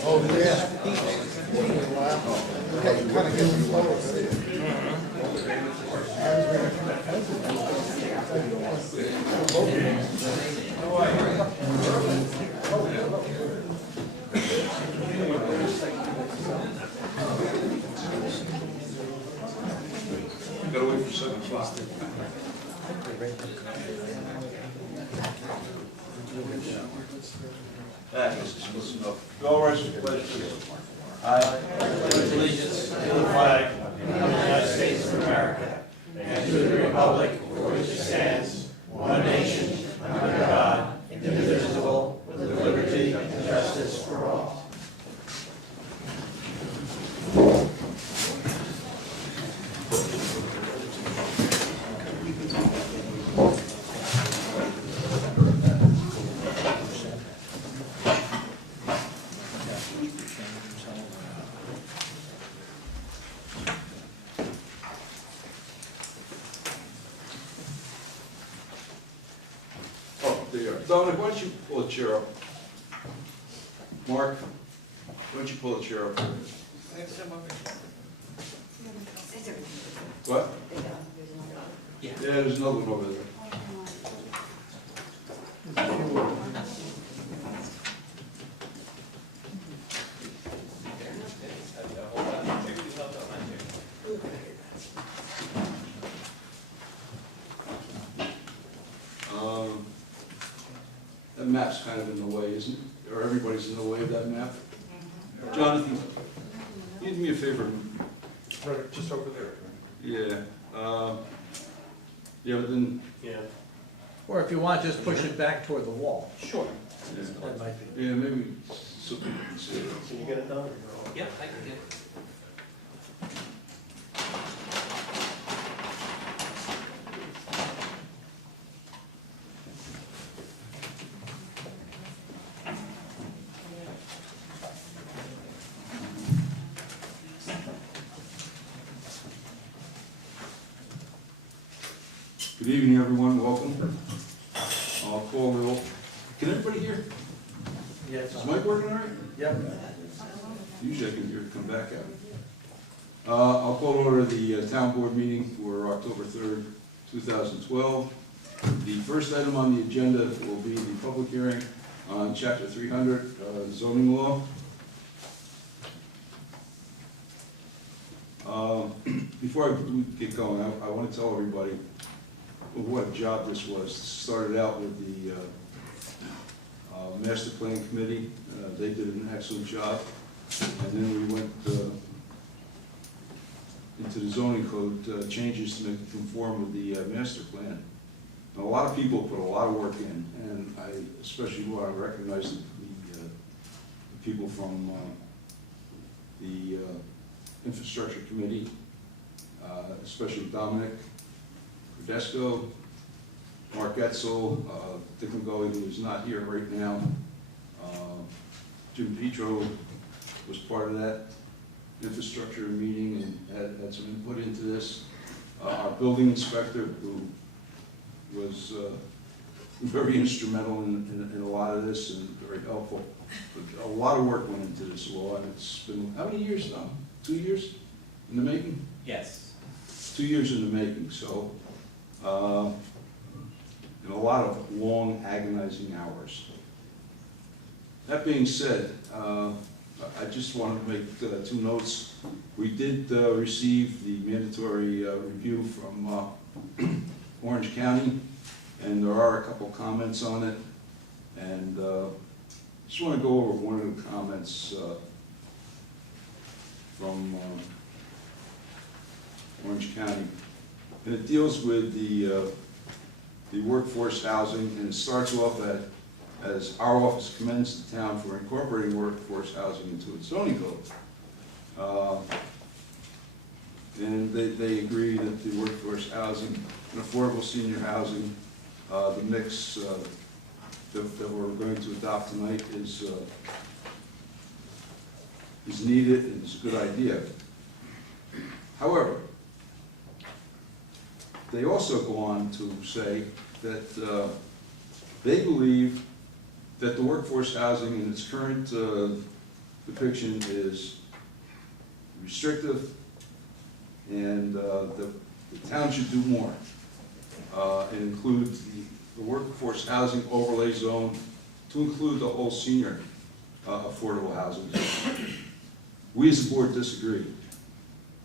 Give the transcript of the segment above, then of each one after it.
Oh, yeah. Wow. Okay, you kind of get the flow of it. Gotta wait for 7 o'clock. This is close enough. Go rise for the pledge, please. I pledge allegiance to the flag of the United States of America and to the republic for which it stands, one nation, under God, indivisible, with liberty and justice for all. Oh, there you are. Dominic, why don't you pull a chair up? Mark, why don't you pull a chair up? What? Yeah, there's another one over there. That map's kind of in the way, isn't it? Or everybody's in the way of that map? Jonathan, you do me a favor. Right, just over there. Yeah. Yeah, but then, Yeah. Or if you want, just push it back toward the wall. Sure. yeah, That might be. yeah, maybe so people can see it. Can you get it done? Yeah, I can get it. Good evening, everyone. Welcome. I'll call the roll. Can everybody hear? Yes. Is Mike working all right? Yep. Usually I can hear it come back out. I'll call to order the town board meeting for October 3rd, 2012. The first item on the agenda will be the public hearing on Chapter 300 zoning law. Before I get going, I want to tell everybody what a job this was. It started out with the Master Plan Committee. They did an excellent job. And then we went into the zoning code changes to make it conform with the master plan. And a lot of people put a lot of work in, and I especially want to recognize the people from the infrastructure committee, especially Dominic Credesco, Mark Etzel, Dick McGully, who is not here right now. Jim Petro was part of that infrastructure meeting and had some input into this. Our building inspector, who was very instrumental in a lot of this and very helpful. But a lot of work went into this law, and it's been, how many years now? 2 years in the making? Yes. 2 years in the making, so, and a lot of long agonizing hours. That being said, I just wanted to make 2 notes. We did receive the mandatory review from Orange County, and there are a couple comments on it. And just want to go over one of the comments from Orange County. And it deals with the workforce housing, and it starts off as our office commends the town for incorporating workforce housing into its zoning code. And they agree that the workforce housing and affordable senior housing, the mix that we're going to adopt tonight is needed and is a good idea. However, they also go on to say that they believe that the workforce housing in its current depiction is restrictive, and the town should do more. It includes the workforce housing overlay zone to include the whole senior affordable housing zone. We as a board disagree,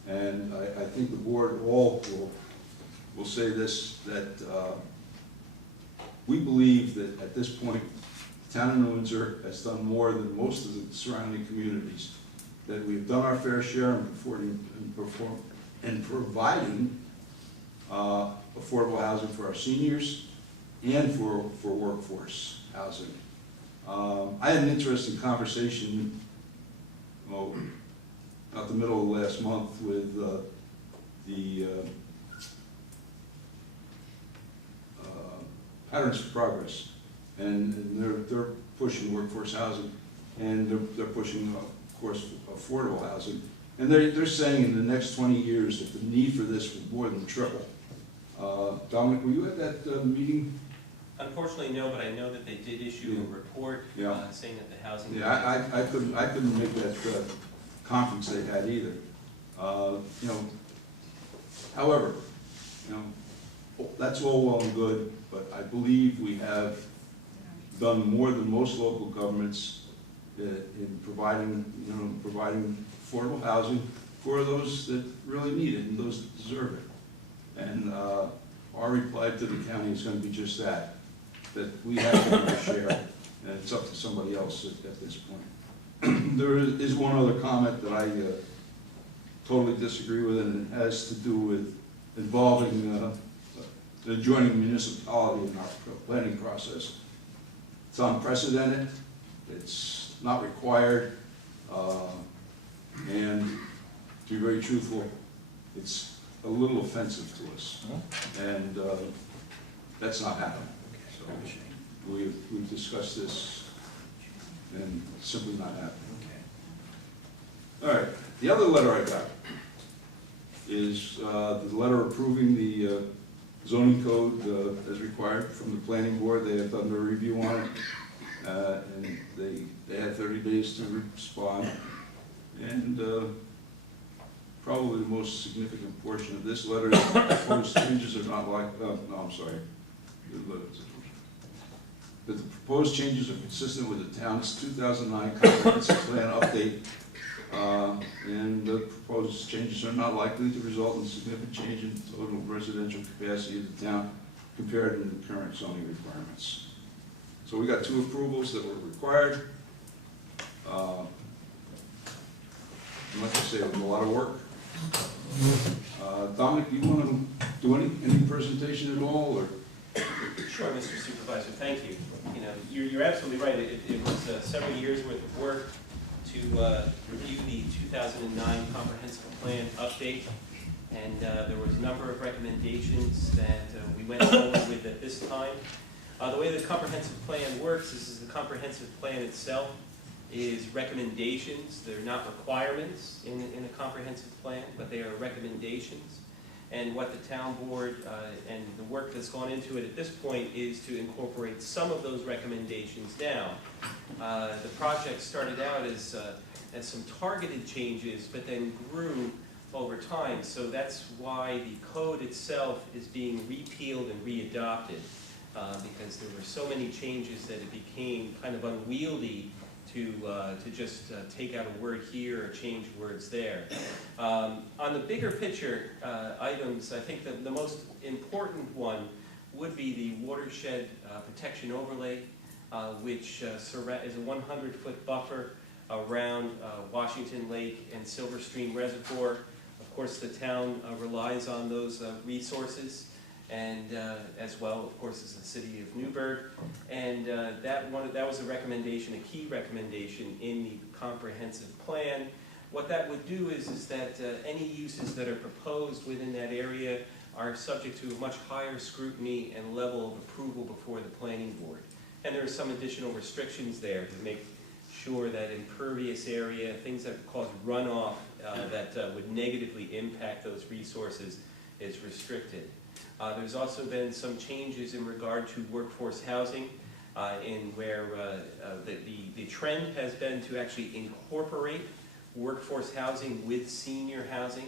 and I think the board all will say this, that we believe that at this point, the town of Windsor has done more than most of the surrounding communities, that we've done our fair share in providing affordable housing for our seniors and for workforce housing. I had an interesting conversation about the middle of last month with the Patterns for Progress, and they're pushing workforce housing, and they're pushing, of course, affordable housing, and they're saying in the next 20 years that the need for this will more than triple. Dominic, were you at that meeting? Unfortunately, no, but I know that they did issue a report saying that the housing. Yeah, I couldn't make that conference they had either. You know, however, you know, that's all well and good, but I believe we have done more than most local governments in providing, you know, providing affordable housing for those that really need it and those that deserve it. And our reply to the county is going to be just that we have to do our share, and it's up to somebody else at this point. There is one other comment that I totally disagree with, and it has to do with involving the adjoining municipality in our planning process. It's unprecedented, it's not required, and to be very truthful, it's a little offensive to us, and that's not happening. So we've discussed this, and it's simply not happening. All right, the other letter I got is the letter approving the zoning code as required from the planning board. They have done their review on it, and they had 30 days to respond. And probably the most significant portion of this letter is the proposed changes are not like, no, I'm sorry. That the proposed changes are consistent with the town's 2009 comprehensive plan update, and the proposed changes are not likely to result in significant change in total residential capacity of the town compared to the current zoning requirements. So we got 2 approvals that were required. And like I say, it was a lot of work. Dominic, do you want to do any presentation at all, or? Sure, Mr. Supervisor, thank you. You know, you're absolutely right. It was several years worth of work to review the 2009 comprehensive plan update, and there was a number of recommendations that we went forward with at this time. The way the comprehensive plan works is the comprehensive plan itself is recommendations. They're not requirements in a comprehensive plan, but they are recommendations. And what the town board and the work that's gone into it at this point is to incorporate some of those recommendations down. The project started out as some targeted changes, but then grew over time. So that's why the code itself is being repealed and readopted, because there were so many changes that it became kind of unwieldy to just take out a word here or change words there. On the bigger picture items, I think the most important one would be the watershed protection overlay, which is a 100-foot buffer around Washington Lake and Silver Stream Reservoir. Of course, the town relies on those resources, and as well, of course, as the city of Newburgh. And that was a recommendation, a key recommendation in the comprehensive plan. What that would do is that any uses that are proposed within that area are subject to a much higher scrutiny and level of approval before the planning board. And there are some additional restrictions there to make sure that impervious area, things that cause runoff that would negatively impact those resources, is restricted. There's also been some changes in regard to workforce housing, in where the trend has been to actually incorporate workforce housing with senior housing.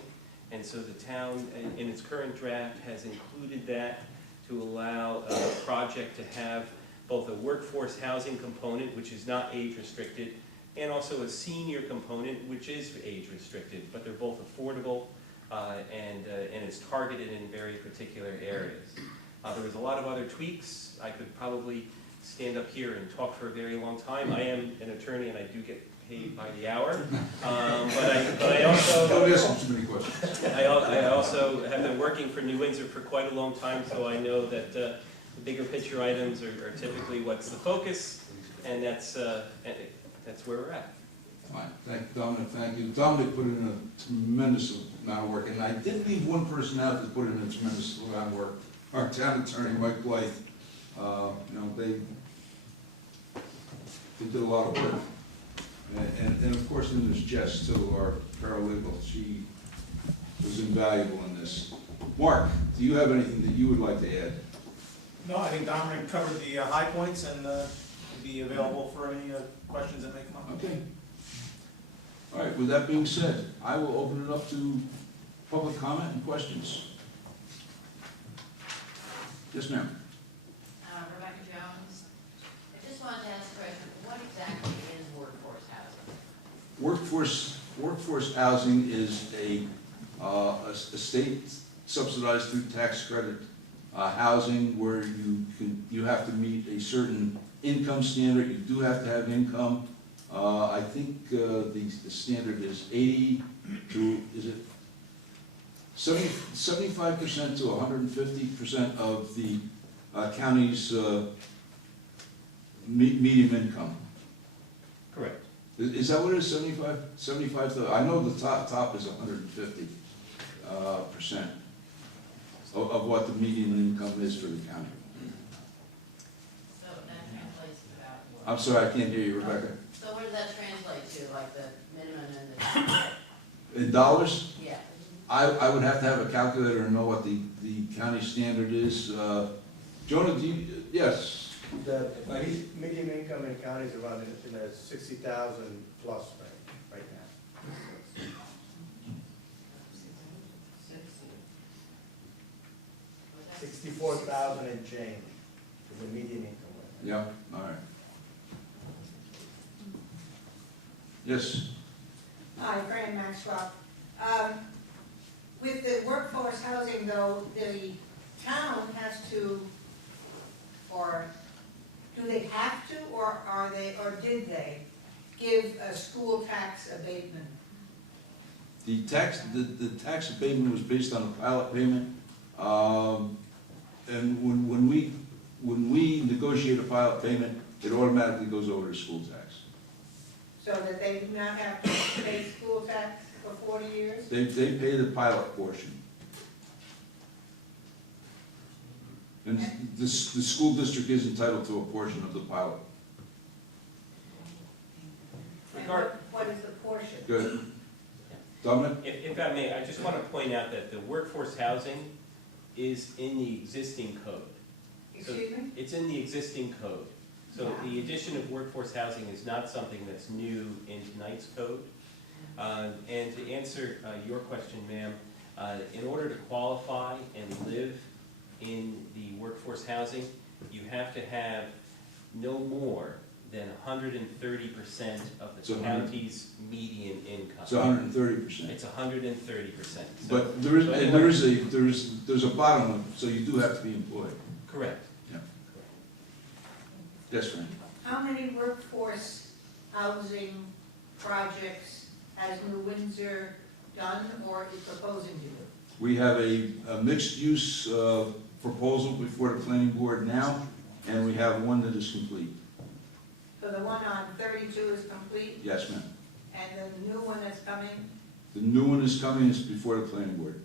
And so the town, in its current draft, has included that to allow a project to have both a workforce housing component, which is not age restricted, and also a senior component, which is age restricted, but they're both affordable and it's targeted in very particular areas. There was a lot of other tweaks. I could probably stand up here and talk for a very long time. I am an attorney and I do get paid by the hour, but I also Don't ask him too many questions. I also have been working for New Windsor for quite a long time, so I know that the bigger picture items are typically what's the focus, and that's where we're at. Fine, Dominic, thank you. Dominic put in a tremendous amount of work, and I did leave one person out that put in a tremendous amount of work. Our town attorney, Mike Blythe, they did a lot of work. And of course, then there's Jess too, our paralegal. She was invaluable in this. Mark, do you have anything that you would like to add? No, I think Dominic covered the high points and will be available for any questions that may come up. Okay. All right, with that being said, I will open it up to public comment and questions. Yes, ma'am. Rebecca Jones. I just wanted to ask a question. What exactly is workforce housing? Workforce housing is a state subsidized through tax credit housing where you have to meet a certain income standard. You do have to have income. I think the standard is 80 to, is it 75% to 150% of the county's medium income. Correct. Is that what it is, 75 to, I know the top is 150% of what the median income is for the county. So that translates to about what? I'm sorry, I can't hear you, Rebecca. So what does that translate to, like the minimum and the? In dollars? Yeah. I would have to have a calculator and know what the county standard is. Jonah, do you, yes, The median income in county is around in the 60,000 plus right now. 64,000 and change is the median income right now. yeah, all right. Yes, Hi, Fran Maxwell. With the workforce housing though, the town has to, or do they have to, or are they, or did they give a school tax abatement? the tax abatement was based on a pilot payment. And when we negotiate a pilot payment, it automatically goes over to school tax. So that they do not have to pay school tax for 40 years? They pay the pilot portion. And the school district is entitled to a portion of the pilot. And what is the portion? Good. Dominic? If I may, I just want to point out that the workforce housing is in the existing code. Excuse me? It's in the existing code. So the addition of workforce housing is not something that's new in tonight's code. And to answer your question, ma'am, in order to qualify and live in the workforce housing, you have to have no more than 130% of So the county's median income. It's 130%. It's 130%. But there's a bottom limit, so you do have to be employed. Correct. Yes, Frank? How many workforce housing projects has New Windsor done or is proposing to do? We have a mixed-use proposal before the planning board now, and we have one that is complete. So the one on 32 is complete, Yes, ma'am. and the new one that's coming, The new one is coming, is before the planning board.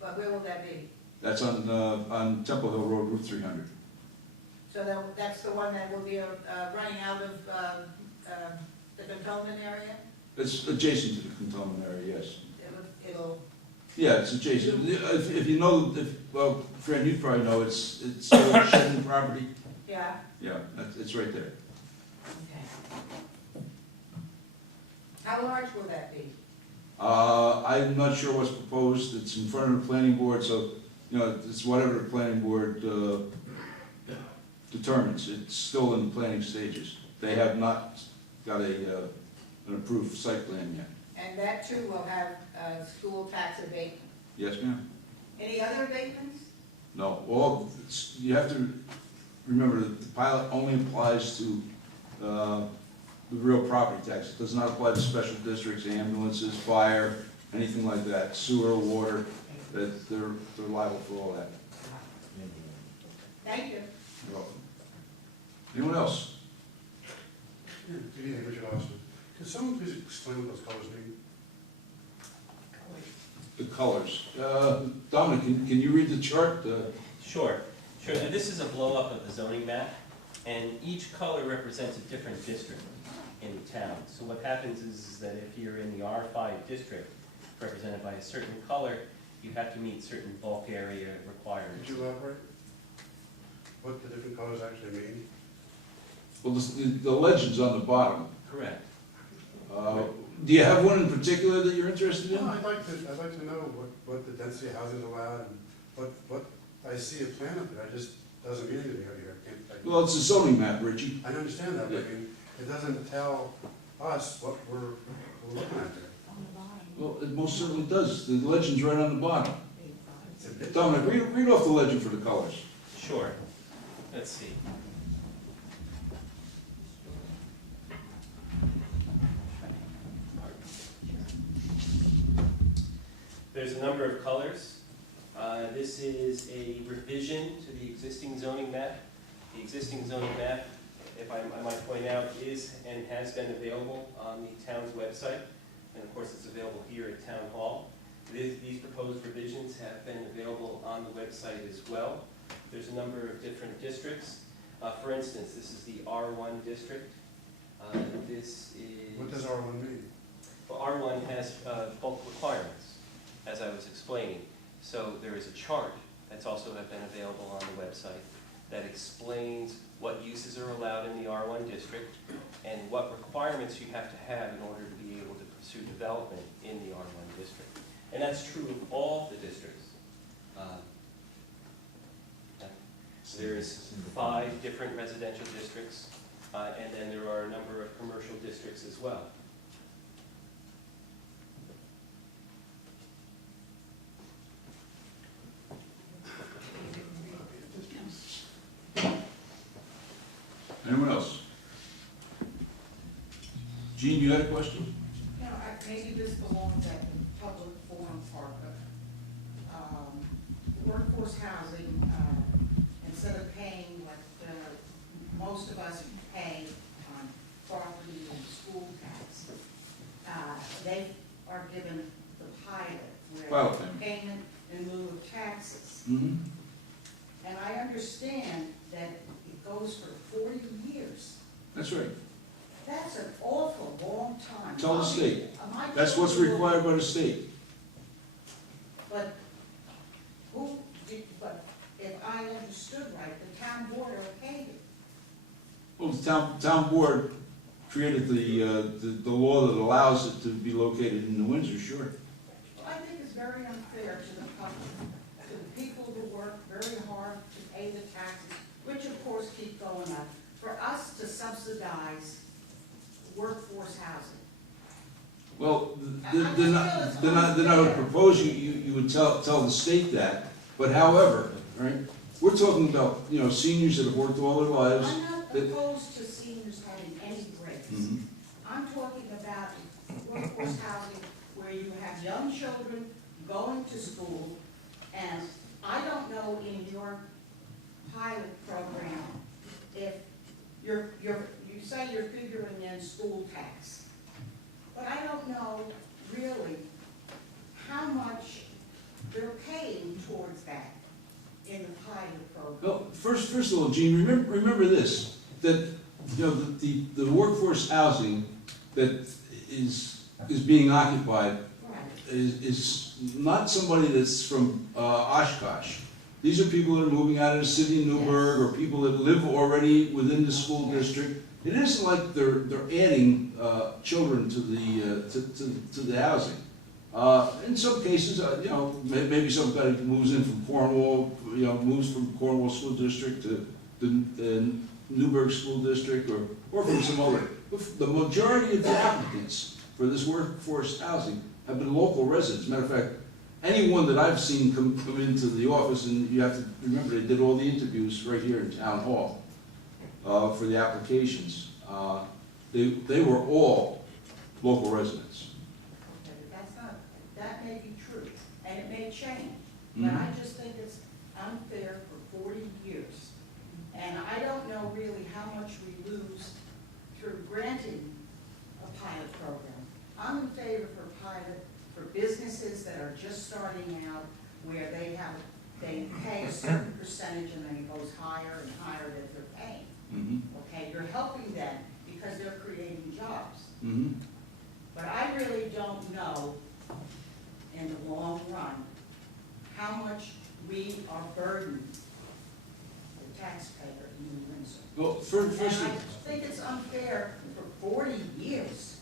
but where will that be? That's on Temple Hill Road, Route 300. So that's the one that will be running out of the cantonment area? It's adjacent to the cantonment area, yes. It'll Yeah, it's adjacent. If you know, well, Fran, you probably know, it's Sheldon property. Yeah, Yeah, it's right there. okay. How large will that be? I'm not sure what's proposed. It's in front of the planning board, so, you know, it's whatever the planning board determines. It's still in the planning stages. They have not got an approved site plan yet. And that too will have school tax abatement. Yes, ma'am? Any other abatements? No, well, you have to remember that the pilot only applies to the real property tax. It does not apply to special districts, ambulances, fire, anything like that, sewer, water, that they're liable for all that. Thank you. You're welcome. Anyone else? Yeah, good evening, Richard Austin. Can someone please explain what those colors mean? The colors. Dominic, can you read the chart? Sure. And this is a blow-up of the zoning map, and each color represents a different district in the town. So what happens is that if you're in the R5 district, represented by a certain color, you have to meet certain bulk area requirements. Could you elaborate? What the different colors actually mean? Well, the legend's on the bottom. Correct. Do you have one in particular that you're interested in? No, I'd like to know what the density of housing is allowed, and what, I see a plan up there, it just doesn't mean anything over here. Well, it's a zoning map, Richie. I understand that, but I mean, it doesn't tell us what we're looking at there. Well, it most certainly does. The legend's right on the bottom. It's a bit. Dominic, read off the legend for the colors. Sure. Let's see. There's a number of colors. This is a revision to the existing zoning map. The existing zoning map, if I might point out, is and has been available on the town's website. And of course, it's available here at Town Hall. These proposed revisions have been available on the website as well. There's a number of different districts. For instance, this is the R1 district. This is... What does R1 mean? Well, R1 has bulk requirements, as I was explaining. So there is a chart that's also been available on the website that explains what uses are allowed in the R1 district and what requirements you have to have in order to be able to pursue development in the R1 district. And that's true of all the districts. There's 5 different residential districts, and then there are a number of commercial districts as well. Anyone else? Gene, you had a question? You know, maybe this belongs at the public forum part, but, workforce housing, instead of paying what, most of us pay on property and school tax, they are given the pilot, Pilot where payment. payment in lieu of taxes. Mm-hmm. And I understand that it goes for 40 years. That's right. That's an awful long time. Tell the state. My That's what's children will- required by the state. But but if I understood right, the town board okayed it. Well, the town board created the law that allows it to be located in New Windsor, sure. Well, I think it's very unfair to the public, to the people who work very hard to pay the taxes, which of course keep going up, for us to subsidize workforce housing. Well, then I would propose you would tell the state that, but however, right, we're talking about, you know, seniors that have worked all their lives. I'm not that- opposed to seniors having any breaks. Mhm. I'm talking about workforce housing where you have young children going to school, and I don't know in your pilot program if you say you're figuring in school tax, but I don't know really how much they're paying towards that in the pilot program. Well, first of all, Gene, remember this, that, you know, the workforce housing that is being occupied, Right. is not somebody that's from Oshkosh. These are people that are moving out of the city of Newburgh, or people that live already within the school district. It isn't like they're adding children to the housing. In some cases, you know, maybe somebody moves in from Cornwall, you know, moves from Cornwall School District to the Newburgh School District, or from some other. The majority of the applicants for this workforce housing have been local residents. Matter of fact, anyone that I've seen come into the office, and you have to remember, they did all the interviews right here in Town Hall for the applications. They were all local residents. Okay, but that's not, that may be true, and it may change, but I just think it's unfair for 40 years. And I don't know really how much we lose through granting a pilot program. I'm in favor for pilot for businesses that are just starting out, where they pay a certain percentage and then it goes higher and higher that they're paying. Mm-hmm. Okay, you're helping them because they're creating jobs. Mm-hmm. But I really don't know in the long run how much we are burdened, the taxpayer in New Windsor. Well, And first, I think it's unfair for 40 years.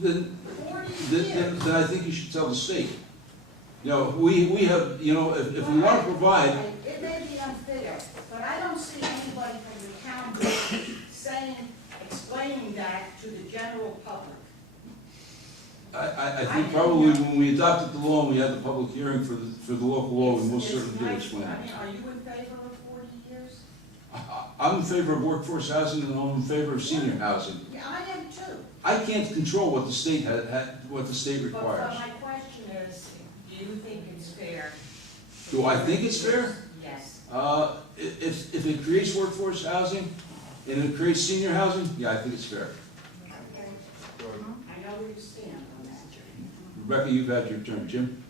then 40 then years. I think you should tell the state. You know, we have, you know, if we want to provide, It may be unfair, but I don't see anybody from the town board saying, explaining that to the general public. I think probably when we adopted the law and we had the public hearing for the local law, we most It's certainly did nice. explain I it. mean, are you in favor of 40 years? I'm in favor of workforce housing, and I'm in favor of senior housing. Yeah, I am too. I can't control what the state what the state But requires. my question is, do you think it's fair? Do I think it's fair? Yes. If it creates workforce housing and it creates senior housing, yeah, I think it's fair. I know where you stand on that. Rebecca, you've had your turn. Jim?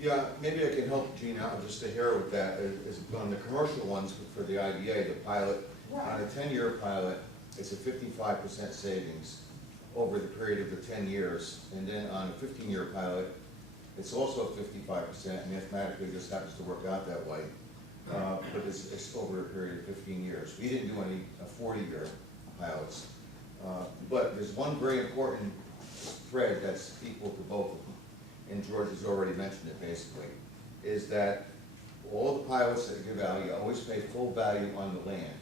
Yeah, maybe I can help Gene out just to hear with that, is on the commercial ones for the IDA, the pilot, on a 10-year pilot, it's a 55% savings over the period of the 10 years. And then on a 15-year pilot, it's also 55%, mathematically just happens to work out that way. But it's over a period of 15 years. We didn't do any 40-year pilots. But there's one very important thread that's equal to both of them, and George has already mentioned it basically, is that all the pilots that give value always pay full value on the land.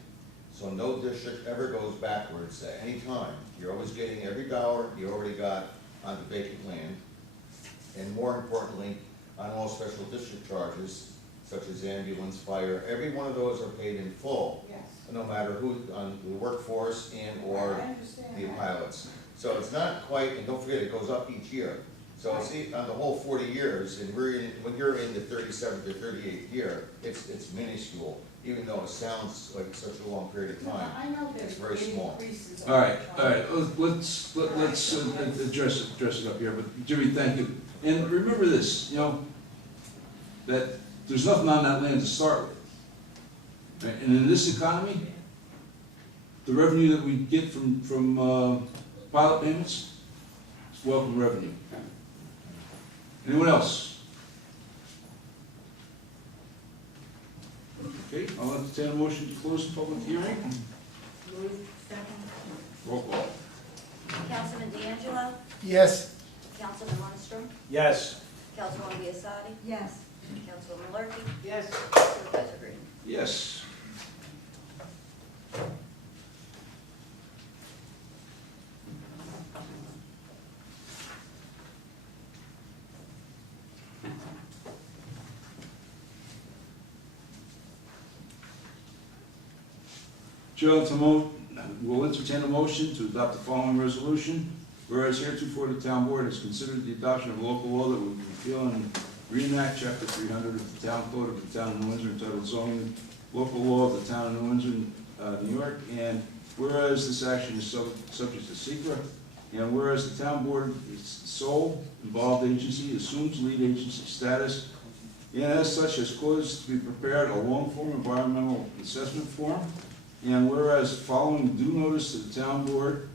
So no district ever goes backwards at any time. You're always getting every dollar you already got on the vacant land. And more importantly, on all special district charges, such as ambulance, fire, every one of those are paid in full. Yes. No matter who, on the workforce and or I understand the that. pilots. So it's not quite, and don't forget, it goes up each year. So see, on the whole 40 years, and when you're in the 37th or 38th year, it's minuscule, even though it sounds like such a long period of time. I know there's It's very small. increases. All right. Let's address it up here. But Jimmy, thank you. And remember this, you know, that there's nothing on that land to start with. Right? And in this economy, the revenue that we get from pilot payments, it's welcome revenue. Anyone else? Okay, I'll entertain a motion to close the public hearing. Move, second. Roll call. Councilman D'Angelo? Yes. Councilman Lundstrom? Yes. Councilwoman Biassadi? Yes. Councilwoman Lurky? Yes. Supervisor Green? Yes. Chair will entertain a motion to adopt the following resolution. Whereas heretofore the town board has considered the adoption of a local law that would repeal and reenact chapter 300 of the town code of the town of New Windsor entitled zoning, local law of the town of New Windsor, New York. And whereas this action is subject to secret, and whereas the town board is the sole involved agency, assumes lead agency status, and as such has caused to be prepared a long-form environmental assessment form. And whereas following due notice to the town board,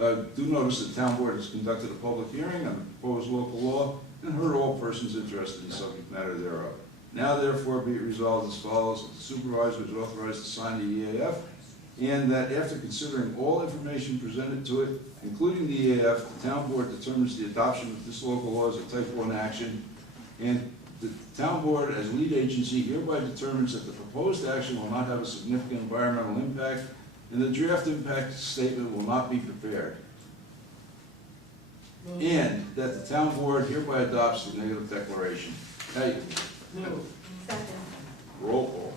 Do notice the town board has conducted a public hearing on the proposed local law and heard all persons interested in the subject matter thereof. Now therefore be it resolved as follows, that the supervisor is authorized to sign the EAF, and that after considering all information presented to it, including the EAF, the town board determines the adoption of this local law as a type 1 action, and the town board as lead agency hereby determines that the proposed action will not have a significant environmental impact, and the draft impact statement will not be prepared. And that the town board hereby adopts the negative declaration. Hey, Second. roll call.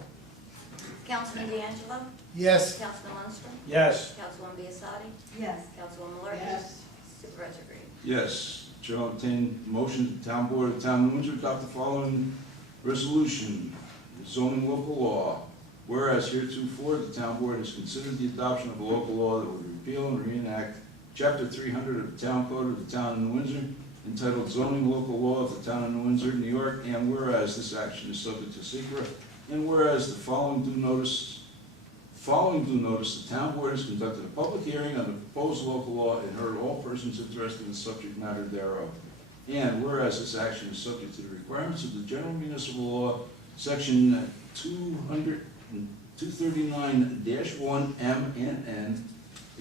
Councilman D'Angelo? Yes. Councilman Lundstrom? Yes. Councilwoman Biassadi? Yes. Councilwoman Malarkey? Yes. Supervisor Green? Yes, Chair will entertain motion, the town board of the town of Windsor adopt the following resolution, zoning local law. Whereas heretofore, the town board has considered the adoption of a local law that would repeal and reenact Chapter 300 of the Town Code of the Town of New Windsor, entitled Zoning Local Law of the Town of New Windsor, New York, and whereas this action is subject to secret, and whereas the following due notice, the town board has conducted a public hearing on the proposed local law and heard all persons interested in the subject matter thereof. And whereas this action is subject to the requirements of the General Municipal Law, Section 239-1 M and N,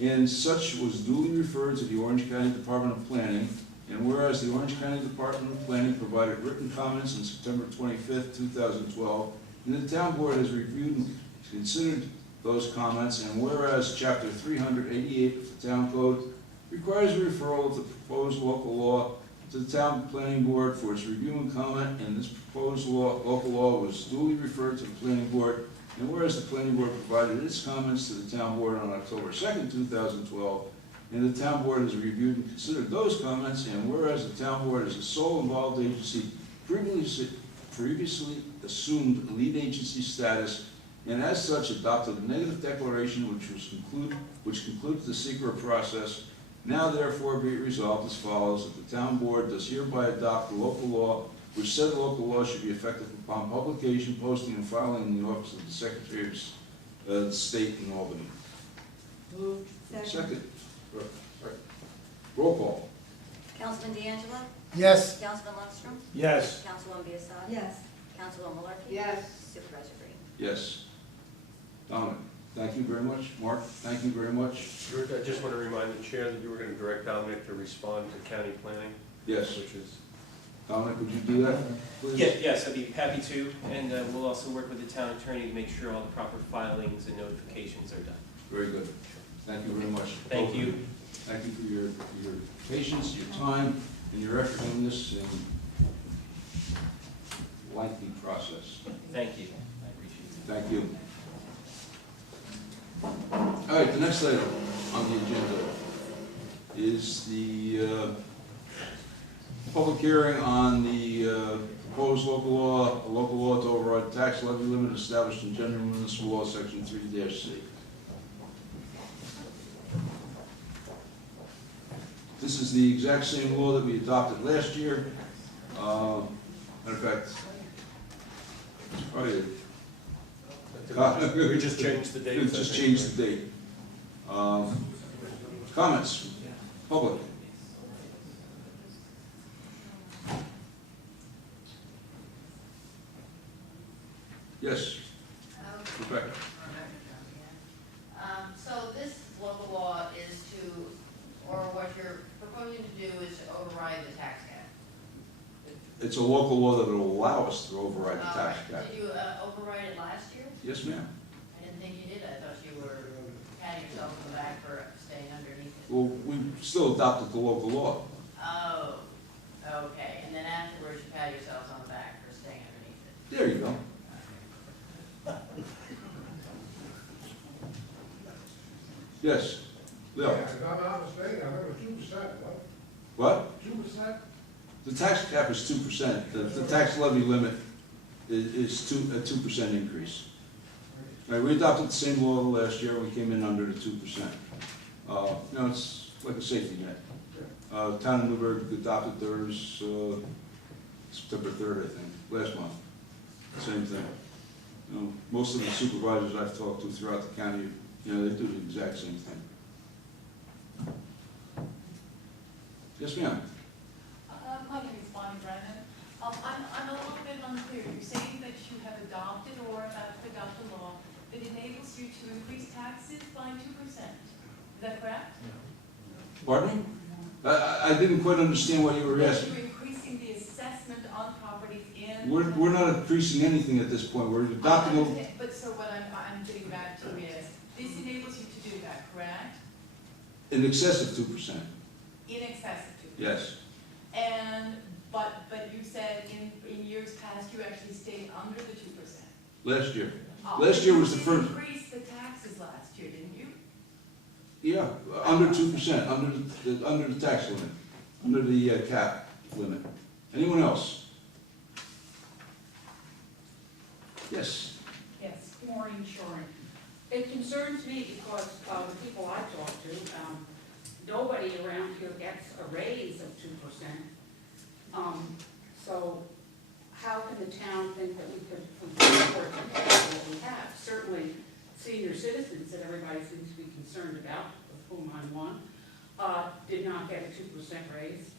and such was duly referred to the Orange County Department of Planning, and whereas the Orange County Department of Planning provided written comments on September 25th, 2012, and the town board has reviewed and considered those comments, and whereas Chapter 388 of the Town Code requires a referral of the proposed local law to the Town Planning Board for its review and comment, and this proposed local law was duly referred to the Planning Board, and whereas the Planning Board provided its comments to the Town Board on October 2nd, 2012, and the Town Board has reviewed and considered those comments, and whereas the Town Board is the sole involved agency previously assumed lead agency status, and as such adopted a negative declaration which concludes the secret process. Now therefore be it resolved as follows, that the town board does hereby adopt the local law, which said local law should be effective upon publication, posting, and filing in the office of the Secretary of State in Albany. Moved. Second. Roll call. Councilman D'Angelo? Yes. Councilman Lundstrom? Yes. Councilwoman Biassadi? Yes. Councilwoman Malarkey? Yes. Supervisor Green? Yes. Dominic, thank you very much. Mark, thank you very much. I just want to remind the chair that you were going to direct Dominic to respond to county planning. Yes. Which is, Dominic, would you do that, please? Yes, I'd be happy to, and we'll also work with the town attorney to make sure all the proper filings and notifications are done. Very good. Thank you very much. Thank you. Thank you for your patience, your time, and your effort in this lengthy process. Thank you. I appreciate it. Thank you. All right, the next item on the agenda is the public hearing on the proposed local law to override tax levy limit established in General Municipal Law, Section 3-C. This is the exact same law that we adopted last year. Matter of fact, it's probably we just changed the date. we just changed the date. Comments? Public? Yes, Rebecca. So this local law is to, or what you're proposing to do is to override the tax cap. It's a local law that will allow us to override the tax cap. Did you override it last year? Yes, ma'am. I didn't think you did. I thought you were patting yourself on the back for staying underneath it. Well, we still adopted the local law. Oh, okay. And then afterwards, you pat yourselves on the back for staying underneath it. There you go. Yes, Leo. Yeah, if I'm not mistaken, I remember 2%, what? What? 2%? The tax cap is 2%. The tax levy limit is a 2% increase. All right, we adopted the same law last year. We came in under the 2%. You know, it's like a safety net. Town of Newburgh adopted theirs September 3rd, I think, last month. Same thing. You know, most of the supervisors I've talked to throughout the county, you know, they do the exact same thing. Yes, ma'am. My name is Bonnie Brennan. I'm a little bit unclear. You're saying that you have adopted or about to adopt a law that enables you to increase taxes by 2%. Is that correct? Pardon me? I didn't quite understand what you were That asking. you're increasing the assessment on properties in. We're not increasing anything at this point. We're adopting a... But so what I'm getting back to is, this enables you to do that, correct? in excess of 2%. In excess of 2%. Yes. And, but you said in years past, you actually stayed under the 2%. Last year. Oh, Last year was the first. You increased the taxes last year, didn't you? Yeah, under 2%, under the tax limit, under the cap limit. Anyone else? Yes. Yes, Maureen Shoring. It concerns me because the people I talk to, nobody around here gets a raise of 2%. So how can the town think that we could afford to pay what we have? Certainly, senior citizens that everybody seems to be concerned about, of whom I'm one, did not get a 2% raise.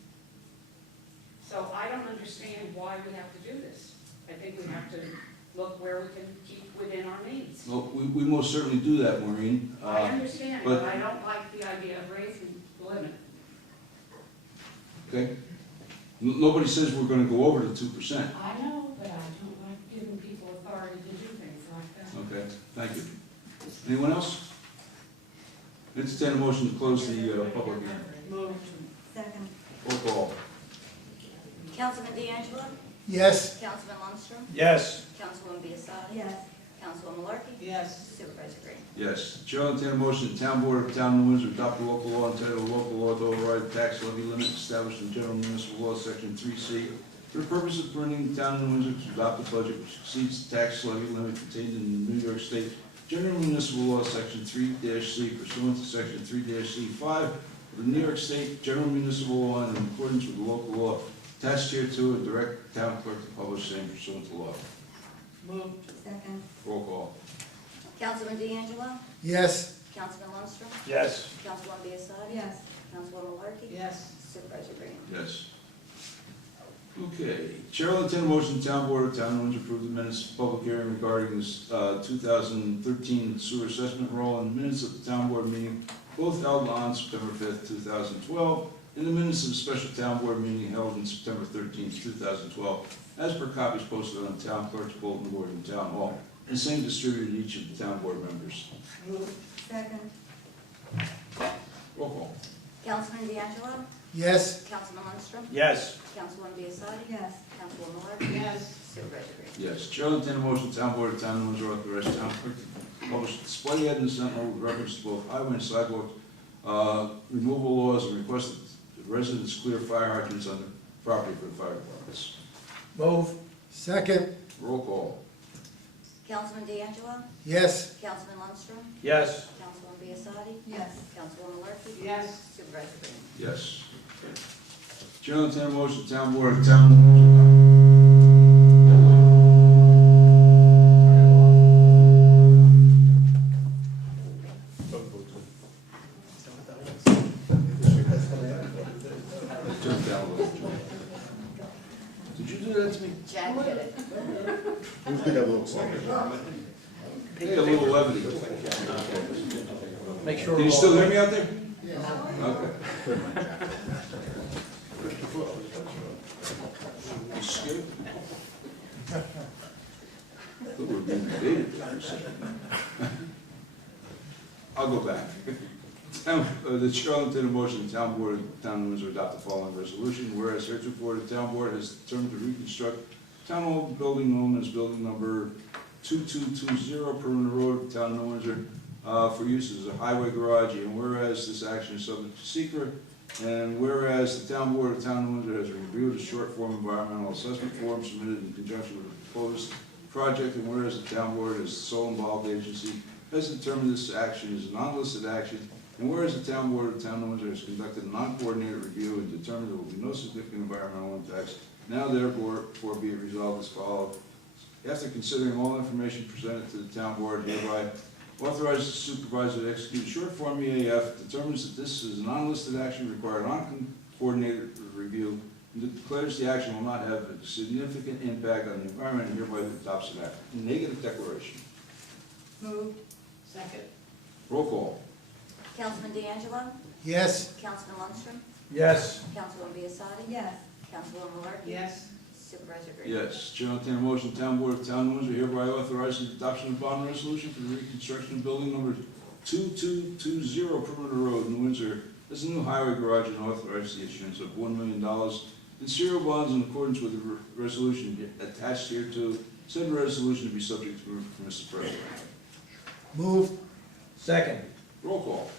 So I don't understand why we have to do this. I think we have to look where we can keep within our means. Well, we most certainly do that, Maureen. I understand, but I don't like the idea of raising the limit. Okay. Nobody says we're gonna go over the 2%. I know, but I don't like giving people authority to do things like that. Okay, thank you. Anyone else? Entertain a motion to close the public hearing. Move. Second. Roll call. Councilman D'Angelo? Yes. Councilman Lundstrom? Yes. Councilwoman Biassadi? Yes. Councilwoman Malarkey? Yes. Supervisor Green? Yes. Chair will entertain a motion, the town board of town of New Windsor adopt a local law entitled Local Law to Override the Tax Levy Limit established in General Municipal Law, Section 3C, for the purpose of permitting the town of New Windsor to adopt a budget which exceeds the tax levy limit contained in the New York State General Municipal Law, Section 3-C, pursuant to Section 3-C5 of the New York State General Municipal Law and in accordance with the local law attached hereto and direct town clerk to publish same pursuant to law. Move. Second. Roll call. Councilman D'Angelo? Yes. Councilman Lundstrom? Yes. Councilwoman Biassadi? Yes. Councilwoman Malarkey? Yes. Supervisor Green? Yes. Okay, Chair will entertain a motion, the town board of town of Windsor approve the minutes of public hearing regarding this 2013 sewer assessment roll and minutes of the town board meeting, both held on September 5th, 2012, and the minutes of the special town board meeting held on September 13th, 2012, as per copies posted on the town clerk's bulletin board in town hall, and same distributed to each of the town board members. Move. Second. Roll call. Councilman D'Angelo? Yes. Councilman Lundstrom? Yes. Councilwoman Biassadi? Yes. Councilwoman Malarkey? Yes. Supervisor Green? Yes, Chair will entertain a motion, the town board of town of Windsor authorize town clerk to publish display ad in the Sentinel with reference to both highway and sidewalk removal laws and request that the residents clear fire hydrants on the property for the fire departments. Move. Second. Roll call. Councilman D'Angelo? Yes. Councilman Lundstrom? Yes. Councilwoman Biassadi? Yes. Councilwoman Malarkey? Yes. Supervisor Green? Yes. Chair will entertain a motion, the town board of town. Turn it down a little. Did you do that to me? Jack did it. Hey, a little levity. Make sure. Can you still hear me out there? Okay. You scared? Thought we were being debated there for a second. I'll go back. The chair will entertain a motion, the town board of town of Windsor adopt the following resolution, whereas heretofore the town board has determined to reconstruct town hall building known as building number 2220 Perimeter Road, town of Windsor, for use as a highway garage, and whereas this action is subject to secret, and whereas the town board of town of Windsor has reviewed a short form environmental assessment form submitted in conjunction with the proposed project, and whereas the town board as the sole involved agency has determined this action is a non-listed action, and whereas the town board of town of Windsor has conducted a non-coordinated review and determined there will be no significant environmental impacts, now therefore be it resolved as follows. After considering all information presented to the town board, hereby authorizes the supervisor to execute a short form EAF, determines that this is a non-listed action required non-conforming coordinated review, and declares the action will not have a significant impact on the environment and hereby adopts an act. Negative declaration. Moved. Second. Roll call. Councilman D'Angelo? Yes. Councilman Lundstrom? Yes. Councilwoman Biassadi? Yes. Councilwoman Malarkey? Yes. Supervisor Green? Yes. Chair will entertain a motion, Town Board of Town of Windsor hereby authorizes the adoption of bond resolution for the reconstruction of building number 2220 Perimeter Road in Windsor as a new highway garage and authorize the issuance of $1 million in serial bonds in accordance with the resolution attached here to said resolution to be subject to approval from Mr. President. Move. Second. Roll call.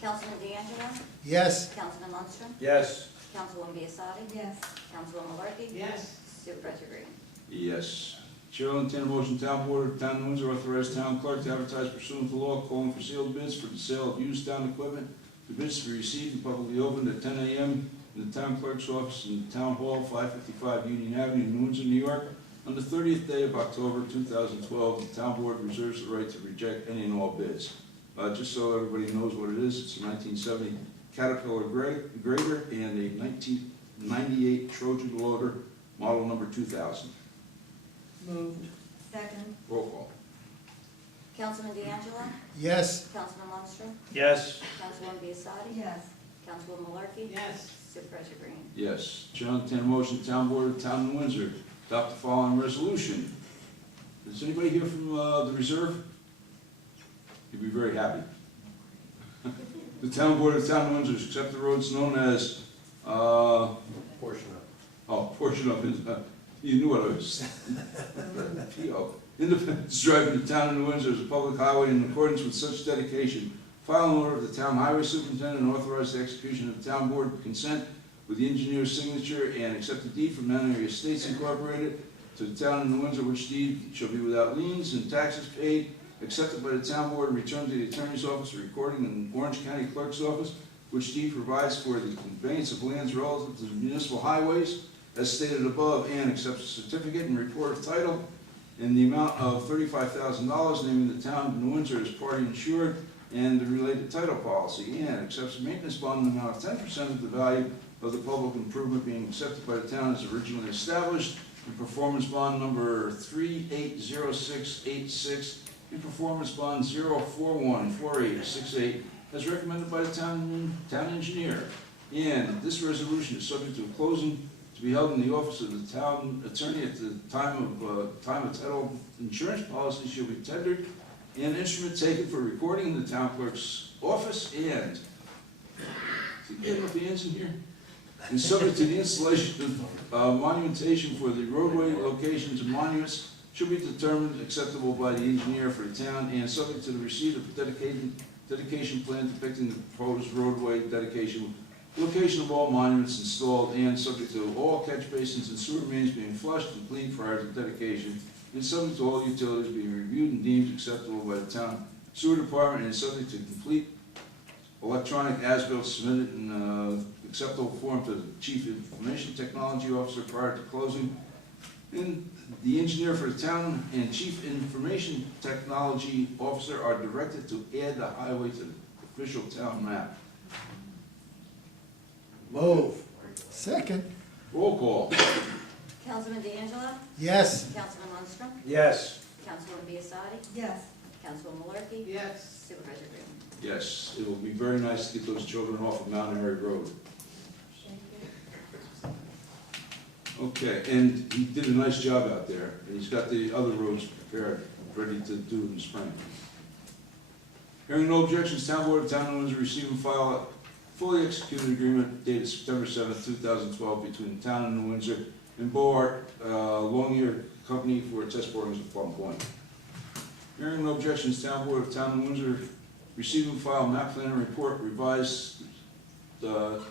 Councilman D'Angelo? Yes. Councilman Lundstrom? Yes. Councilwoman Biassadi? Yes. Councilwoman Malarkey? Yes. Supervisor Green? Yes. Chair will entertain a motion, Town Board of Town of Windsor authorize Town Clerk to advertise pursuant to law, calling for sealed bids for the sale of used town equipment. The bids to be received and publicly opened at 10 a.m. in the Town Clerk's office in Town Hall, 555 Union Avenue, New Windsor, New York. On the 30th day of October 2012, the Town Board reserves the right to reject any and all bids. Just so everybody knows what it is, it's a 1970 Caterpillar grader and a 1998 Trojan loader, model number 2000. Moved. Second. Roll call. Councilman D'Angelo? Yes. Councilman Lundstrom? Yes. Councilwoman Biassadi? Yes. Councilwoman Malarkey? Yes. Supervisor Green? Yes. Chair will entertain a motion, Town Board of Town of Windsor, adopt the following resolution. Is anybody here from the reserve? You'd be very happy. The Town Board of Town of Windsor accept the roads known as, portion of, you knew what I was. P.O. Independence Drive in the Town of New Windsor is a public highway in accordance with such dedication. File an order of the Town Highway Superintendent and authorize the execution of the Town Board consent with the engineer's signature and accept the deed from Mount Airy Estates Incorporated to the Town of New Windsor, which deed shall be without liens and taxes paid, accepted by the Town Board and returned to the Attorney's Office for recording in Orange County Clerk's Office, which deed provides for the conveyance of lands relative to the municipal highways, as stated above, and accepts a certificate and report of title in the amount of $35,000, naming the Town of New Windsor as party insured and the related title policy, and accepts a maintenance bond in the amount of 10% of the value of the public improvement being accepted by the town as originally established, and performance bond number 380686, and performance bond 0414868, as recommended by the town engineer. And this resolution is subject to a closing to be held in the office of the town attorney at the time of title insurance policy shall be tendered, and instrument taken for recording in the town clerk's office, and get enough hands in here, and subject to the installation of monumentation for the roadway locations and monuments shall be determined acceptable by the engineer for the town, and subject to the receipt of dedication plan depicting the proposed roadway dedication, location of all monuments installed, and subject to all catch basins and sewer mains being flushed and cleaned prior to dedication, and subject to all utilities being reviewed and deemed acceptable by the town sewer department, and subject to complete electronic as-built submitted in acceptable form to the Chief Information Technology Officer prior to closing. And the engineer for the town and Chief Information Technology Officer are directed to add the highway to the official town map. Move. Second. Roll call. Councilman D'Angelo? Yes. Councilman Lundstrom? Yes. Councilwoman Biassadi? Yes. Councilwoman Malarkey? Yes. Supervisor Green? Yes, it will be very nice to get those children off of Mount Airy Road. Okay, and he did a nice job out there, and he's got the other roads prepared, ready to do in the spring. Hearing no objections, Town Board of Town of Windsor receive and file a fully executed agreement dated September 7th, 2012 between the Town of New Windsor and Boart Long-Ear Company for test borings of Plum Point. Hearing no objections, Town Board of Town of Windsor receive and file map plan and report revised the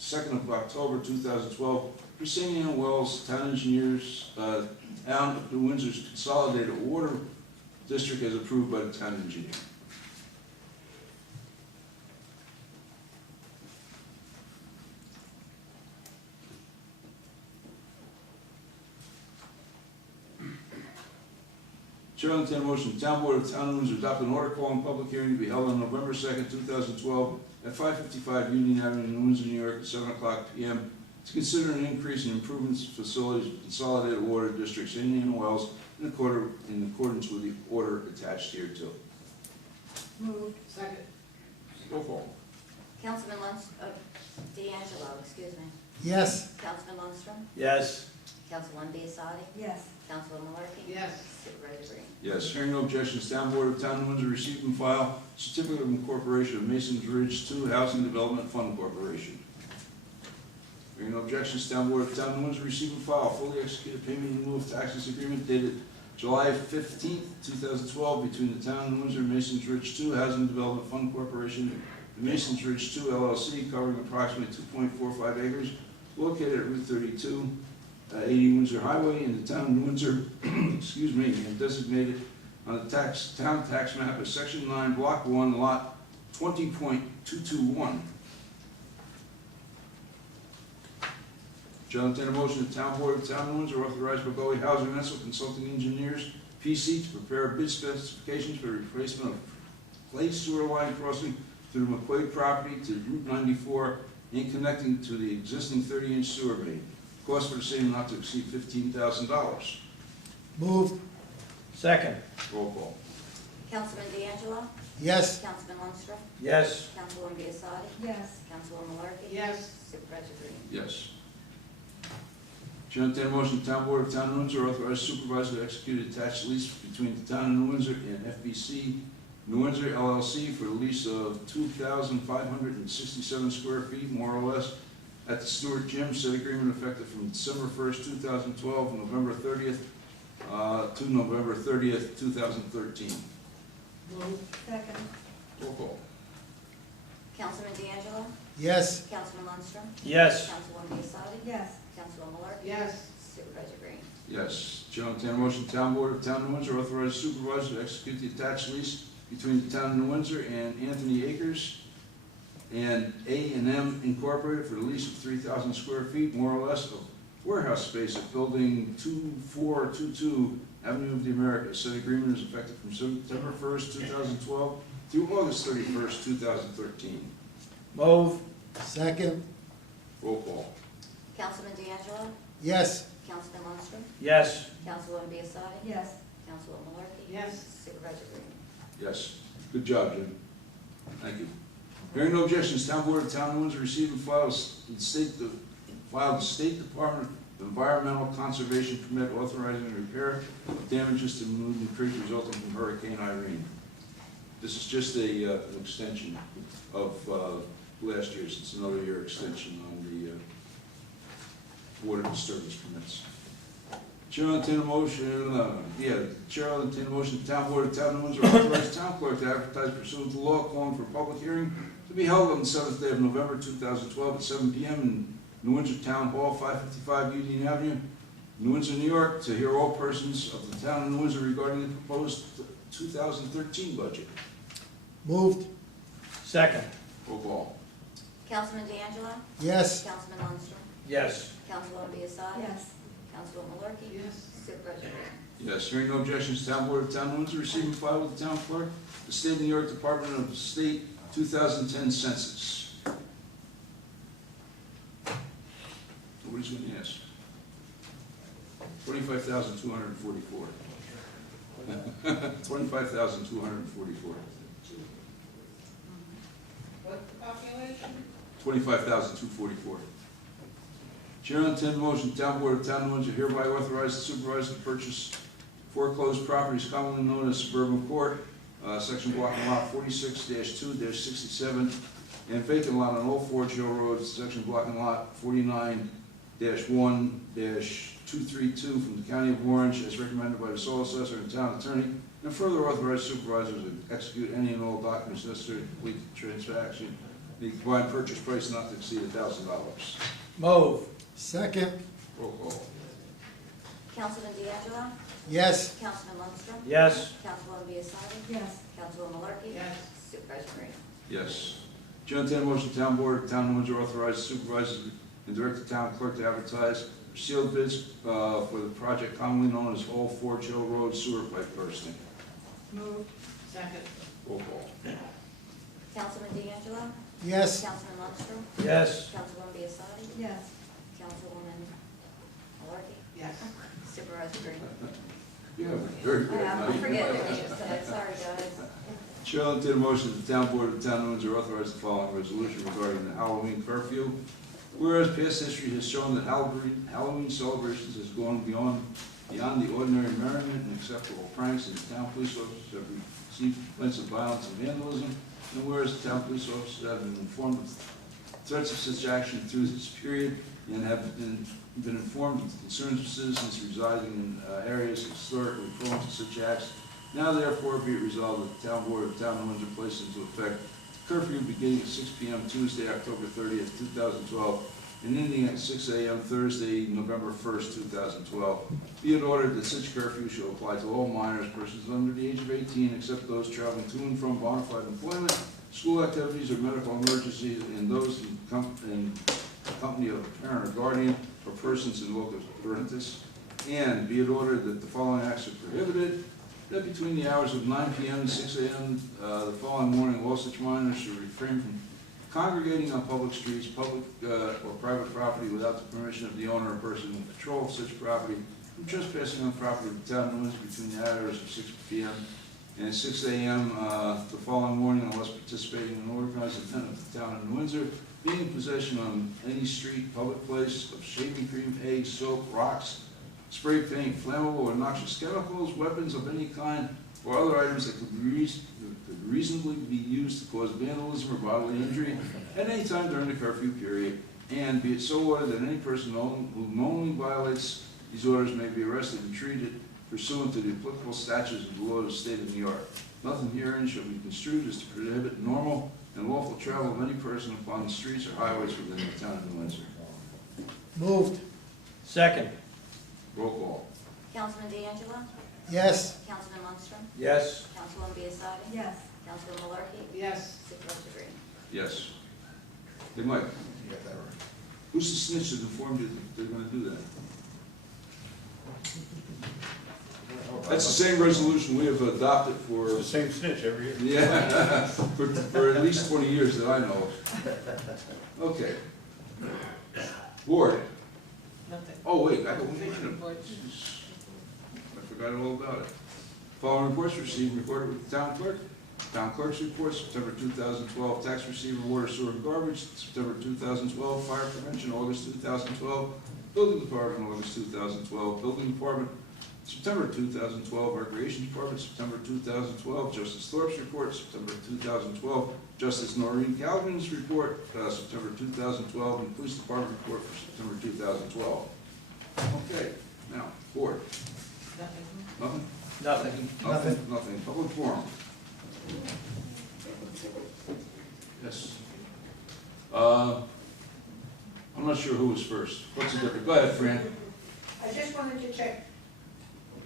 2nd of October 2012, Presenian and Wells, Town Engineers, Town of New Windsor's Consolidated Water District as approved by the Town Engineer. Chair will entertain a motion, the Town Board of Town of Windsor adopt an order calling public hearing to be held on November 2nd, 2012 at 555 Union Avenue, New Windsor, New York, at 7 o'clock p.m. to consider an increase in improvements to facilities of consolidated water districts Indian Wells in accordance with the order attached here too. Moved. Second. Roll call. Councilman D'Angelo, excuse me. Yes. Councilman Lundstrom. Yes. Councilwoman Biassadi. Yes. Councilwoman Malarkey. Yes. Supervisor Green. Yes, hearing no objections, Town Board of Town of Windsor receive and file certificate of incorporation of Mason's Ridge 2 Housing Development Fund Corporation. Hearing no objections, Town Board of Town of Windsor receive and file fully executed payment in lieu of taxes agreement dated July 15th, 2012 between the Town of Windsor and Mason's Ridge 2 Housing Development Fund Corporation and Mason's Ridge 2 LLC covering approximately 2.45 acres located at Route 32, 80 Windsor Highway in the Town of Windsor, excuse me, and designated on the town tax map as Section 9, Block 1, Lot 20.221. Shall entertain a motion, the Town Board of Town of Windsor authorize Bowie Housing and Essel Consulting Engineers, PC, to prepare bid specifications for replacement of clay sewer line crossing through the McQuaid property to Route 94 and connecting to the existing 30-inch sewer main. Cost for the same not to exceed $15,000. Moved. Second. Roll call. Councilman D'Angelo. Yes. Councilman Lundstrom. Yes. Councilwoman Biassadi. Yes. Councilwoman Malarkey. Yes. Supervisor Green. Yes. Shall entertain a motion, the Town Board of Town of Windsor authorize supervisor to execute attached lease between the Town of New Windsor and FBC New Windsor LLC for the lease of 2,567 square feet, more or less, at the Stewart Gym. Said agreement effective from December 1st, 2012, and November 30th to November 30th, 2013. Moved. Second. Roll call. Councilman D'Angelo. Yes. Councilman Lundstrom. Yes. Councilwoman Biassadi. Yes. Councilwoman Malarkey. Yes. Supervisor Green. Yes. Shall entertain a motion, Town Board of Town of Windsor authorize supervisor to execute the attached lease between the Town of New Windsor and Anthony Akers and A&M Incorporated for the lease of 3,000 square feet, more or less, of warehouse space at Building 2422 Avenue of the Americas. Said agreement is effective from September 1st, 2012 through August 31st, 2013. Move. Second. Roll call. Councilman D'Angelo. Yes. Councilman Lundstrom. Yes. Councilwoman Biassadi. Yes. Councilwoman Malarkey. Yes. Supervisor Green. Yes. Good job, Jim. Thank you. Hearing no objections, Town Board of Town of Windsor received and filed the State Department of Environmental Conservation permit authorizing the repair of damages to Moon Creek resulting from Hurricane Irene. This is just an extension of last year's. It's another year extension on the water disturbance permits. Chair will entertain a motion, Chair will entertain a motion, the Town Board of Town of Windsor authorize town clerk to advertise pursuant to law calling for a public hearing to be held on the 7th day of November 2012 at 7 p.m. in New Windsor Town Hall, 555 Union Avenue, New Windsor, New York, to hear all persons of the Town of New Windsor regarding the proposed 2013 budget. Moved. Second. Roll call. Councilman D'Angelo. Yes. Councilman Lundstrom. Yes. Councilwoman Biassadi. Yes. Councilwoman Malarkey. Yes. Supervisor Green. Yes, hearing no objections, Town Board of Town of Windsor receive and file with the Town Clerk the State of New York Department of State 2010 Census. Nobody's going to ask. 25,244. 25,244. What's the population? 25,244. Chair on 10 motion, Town Board of Town of Windsor hereby authorize the supervisor to purchase foreclosed properties commonly known as suburban court, section block and lot 46-2-67, and vacant lot on Old Forge Hill Road, section block and lot 49-1-232 from the County of Orange, as recommended by the sole assessor and town attorney, and further authorize supervisors to execute any and all documents necessary to complete the transaction. The combined purchase price not to exceed $1,000. Move. Second. Roll call. Councilman D'Angelo. Yes. Councilman Lundstrom. Yes. Councilwoman Biassadi. Yes. Councilwoman Malarkey. Yes. Supervisor Green. Yes. Chair on 10 motion, Town Board of Town of Windsor authorize the supervisors and direct the town clerk to advertise for sealed bids for the project commonly known as Old Forge Hill Road sewer pipe bursting. Moved. Second. Roll call. Councilman D'Angelo. Yes. Councilman Lundstrom? Yes. Councilwoman Biassiatti? Yes. Councilwoman Malarkey? Yes. Supervisor Green? You have a very good I'm night. forgetting your names tonight, sorry, guys. Chair will entertain a motion that the town board of the town of Windsor authorize the following resolution regarding the Halloween curfew. Whereas past history has shown that Halloween celebrations has gone beyond the ordinary merriment and acceptable pranks, and the town police officers have received complaints of violence and vandalism. And whereas the town police officers have been informed of threats of such action through this period and have been informed of the concerns of citizens residing in areas historically prone to such acts. Now therefore be it resolved that the town board of the town of Windsor place into effect curfew beginning at 6 p.m. Tuesday, October 30th, 2012, and ending at 6 a.m. Thursday, November 1st, 2012. Be it ordered that such curfew shall apply to all minors, persons under the age of 18, except those traveling to and from bona fide employment, school activities, or medical emergencies, and those in company of a parent or guardian, or persons in locus parentis. And be it ordered that the following acts are prohibited: that between the hours of 9 p.m. and 6 a.m. The following morning, all such minors should refrain from congregating on public streets, public or private property without the permission of the owner or person in control of such property, from trespassing on property of the town of Windsor between the hours of 6 p.m. and 6 a.m. The following morning, unless participating in an organized event of the town of Windsor, being in possession on any street, public place of shaving cream, eggs, soap, rocks, spray paint, flammable or noxious chemicals, weapons of any kind, or other items that could reasonably be used to cause vandalism or bodily injury at any time during the curfew period. And be it so ordered that any person who knowingly violates these orders may be arrested and treated pursuant to the applicable statutes of the law of the state of New York. Nothing herein shall be construed as to prohibit normal and lawful travel of any person upon the streets or highways within the town of Windsor. Moved. Second. Roll call. Councilman D'Angelo? Yes. Councilman Lundstrom? Yes. Councilwoman Biassiatti? Yes. Councilwoman Malarkey? Yes. Supervisor Green? Yes. Hey, Mike, You got that right. who's the snitch that informed you that they're gonna do that? That's the same resolution we have adopted for, The same snitch every year. yeah, for at least 20 years that I know of. Okay. Board. Nothing. Oh, wait, I don't mention it. I forgot all about it. Following reports received and recorded with the town clerk. Town clerk's report, September 2012, tax receiver, water, sewer, and garbage, September 2012, fire prevention, August 2012, building department, August 2012, building department, September 2012, recreation department, September 2012, Justice Thorpe's report, September 2012, Justice Noreen Calvin's report, September 2012, and police department report for September 2012. Okay, now, board. Nothing? Nothing. Nothing. Public forum. Yes. I'm not sure who was first. What's the difference? Go ahead, Fran. I just wanted to check,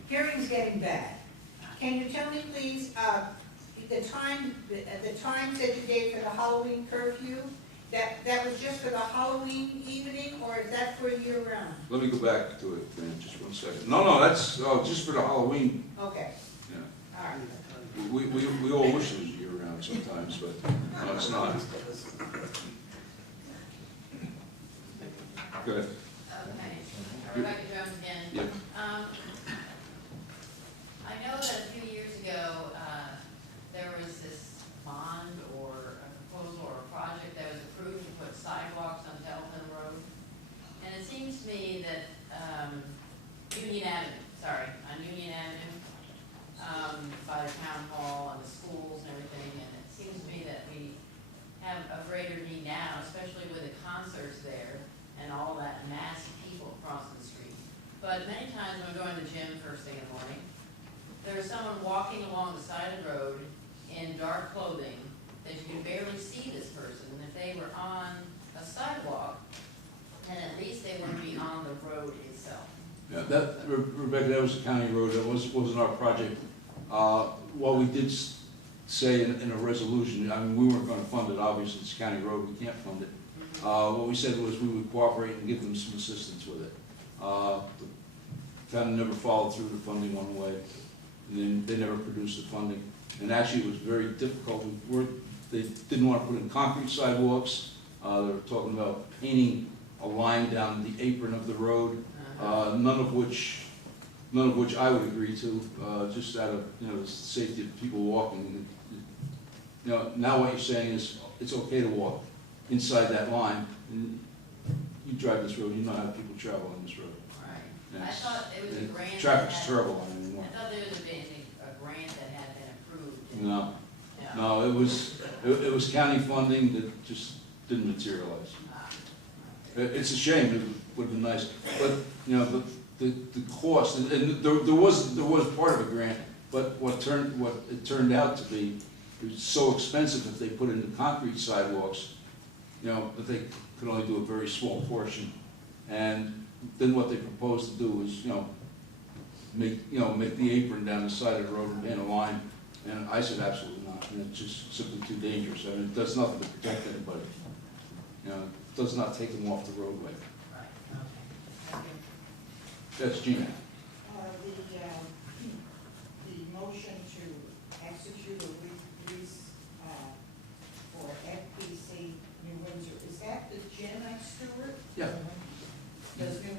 hearing's getting bad. Can you tell me, please, the times that you gave for the Halloween curfew, that was just for the Halloween evening, or is that for year round? Let me go back to it, Fran, just 1 second. No, that's just for the Halloween. Okay, Yeah. all right. We all wish it was year round sometimes, but no, it's not. Go ahead. Okay, Rebecca Jones again. Yep. I know that a few years ago, there was this bond or a proposal or a project that was approved to put sidewalks on Delton Road. And it seems to me that, Union Avenue, by the town hall and the schools and everything, and it seems to me that we have a greater need now, especially with the concerts there and all that mass of people crossing the street. But many times when I'm going to the gym first thing in the morning, there's someone walking along the side of the road in dark clothing that you can barely see this person. And if they were on a sidewalk, then at least they wouldn't be on the road itself. Yeah, Rebecca, that was a county road. That wasn't our project. What we did say in a resolution, I mean, we weren't gonna fund it, obviously, it's a county road, we can't fund it. What we said was we would cooperate and give them some assistance with it. The town never followed through the funding one way, and then they never produced the funding. And actually, it was very difficult. they didn't want to put in concrete sidewalks. They were talking about painting a line down the apron of the road, none of which I would agree to, just out of, the safety of people walking. Now what you're saying is, it's okay to walk inside that line, and you drive this road, you know how people travel on this road. Right. I Yes. thought it was a And grant. traffic's that had- terrible on it anymore. I thought there was a grant that had been approved. and- No, Yeah. no, it was county funding that just didn't materialize. Ah, It's a shame, it would have been nice, but, the cost, and there was part of a grant, but what it turned out to be, it was so expensive if they put in the concrete sidewalks, that they could only do a very small portion. And then what they proposed to do was, make the apron down the side of the road and paint a line, and I said absolutely not, and it's just simply too dangerous. I mean, it does nothing to protect anybody. It does not take them off the roadway. right, okay. Thank you. That's Gina. The motion to execute a lease for FPC New Windsor, is that the gym at Stewart? Yeah. Does New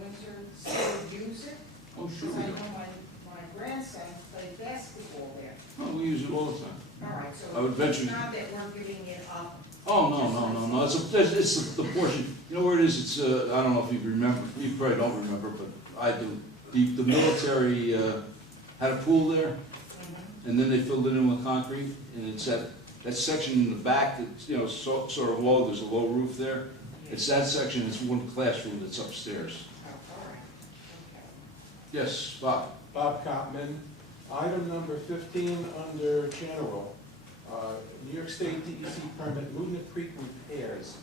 Windsor still use it? Oh, sure. Because I know my grandson played basketball there. Oh, we use it all the time. All right, I would so venture- it's not that we're giving it up. Oh, no, it's the portion, you know where it is, it's, I don't know if you remember, you probably don't remember, but I do. The military, had a pool there, and then they filled it in with concrete, and it's that section in the back that's, sort of low, there's a low roof there. It's that section, it's one classroom that's upstairs. Oh, all right, okay. Yes, Bob? Bob Copman. Item number 15 under general, New York State DEC permit, Movement Creek repairs.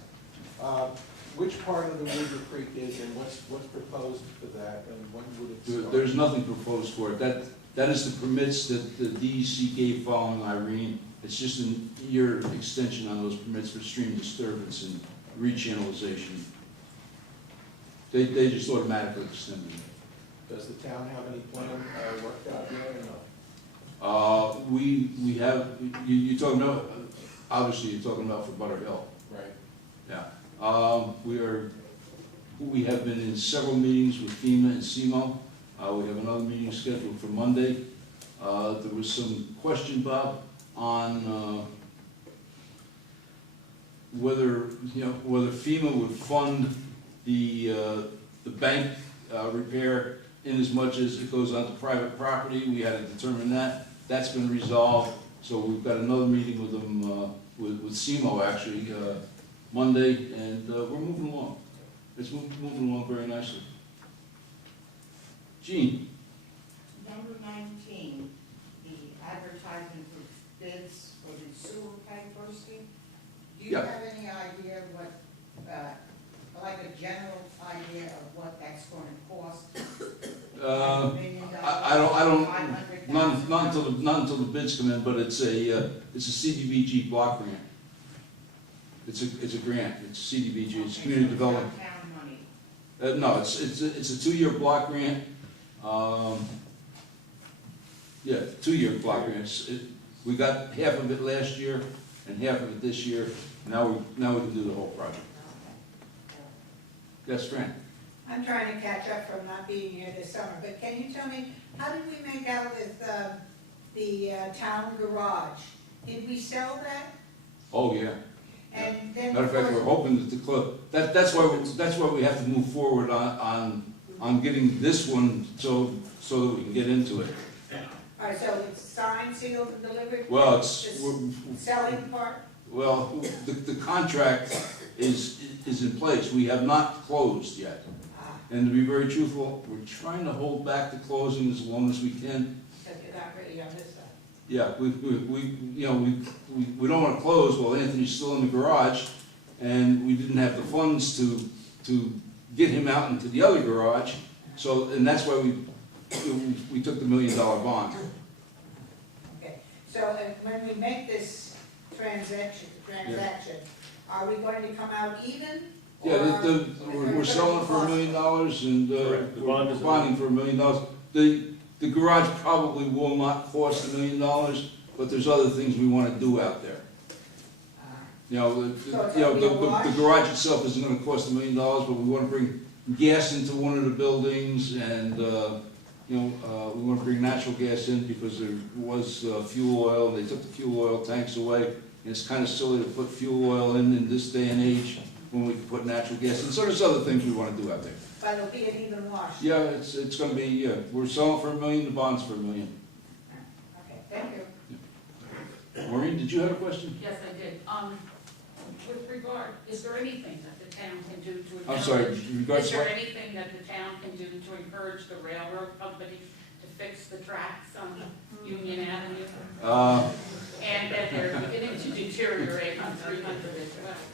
Which part of the Movement Creek is and what's proposed for that and when would it start? There's nothing proposed for it. That is the permits that the DEC gave following Irene. It's just a year extension on those permits for stream disturbance and rechannelization. They just automatically extend them. Does the town have any plan worked out yet or no? We have, you're talking about, obviously you're talking about for Butter Hill. Right. Yeah. We have been in several meetings with FEMA and SEMO. We have another meeting scheduled for Monday. There was some question, Bob, on whether FEMA would fund the bank repair in as much as it goes onto private property. We had to determine that. That's been resolved. So we've got another meeting with them, with SEMO actually, Monday, and we're moving along. It's moving along very nicely. Gene? Number 19, the advertising for bids for the sewer pipe bursting. Do you Yeah. have any idea what, like a general idea of what that's going to cost? $1 million, I don't, $500,000? not until the bids come in, but it's a CDBG block grant. It's a grant, it's CDBG, it's Okay, community so development. It's not town money. No, it's a 2-year block grant. Yeah, 2-year block grant. We got half of it last year and half of it this year. Now we can do the whole project. Yes, Fran? I'm trying to catch up from not being here this summer, but can you tell me, how did we make out with the town garage? Did we sell that? Oh, yeah. And then. Matter of fact, we're hoping to close. That's why we have to move forward on getting this one so that we can get into it. All right, so it's signed, sealed, and delivered? Well, The selling part? well, the contract is in place. We have not closed yet. And to be very truthful, we're trying to hold back the closing as long as we can. Because you're not really on this side. Yeah, we don't want to close while Anthony's still in the garage, and we didn't have the funds to get him out into the other garage. So, and that's why we took the $1 million bond. Okay, so when we make this transaction, are we going to come out even? Yeah, or we're selling for $1 million and Correct. The bond we're is- bonding for $1 million. The garage probably will not cost $1 million, but there's other things we want to do out there. You know, So it's you know, gonna be a wash? the garage itself isn't gonna cost $1 million, but we wanna bring gas into one of the buildings, and, you know, we wanna bring natural gas in because there was fuel oil, they took the fuel oil tanks away, and it's kinda silly to put fuel oil in this day and age when we can put natural gas in. So there's other things we wanna do out there. But it'll be an even wash. Yeah, it's gonna be, yeah, we're selling for $1 million, the bond's for $1 million. Okay, thank you. Maureen, did you have a question? Yes, I did. With regard, is there anything that the town can do to encourage? I'm sorry, in regards Is to there what? anything that the town can do to encourage the railroad company to fix the tracks on Union Avenue? And that they're beginning to deteriorate on 300 as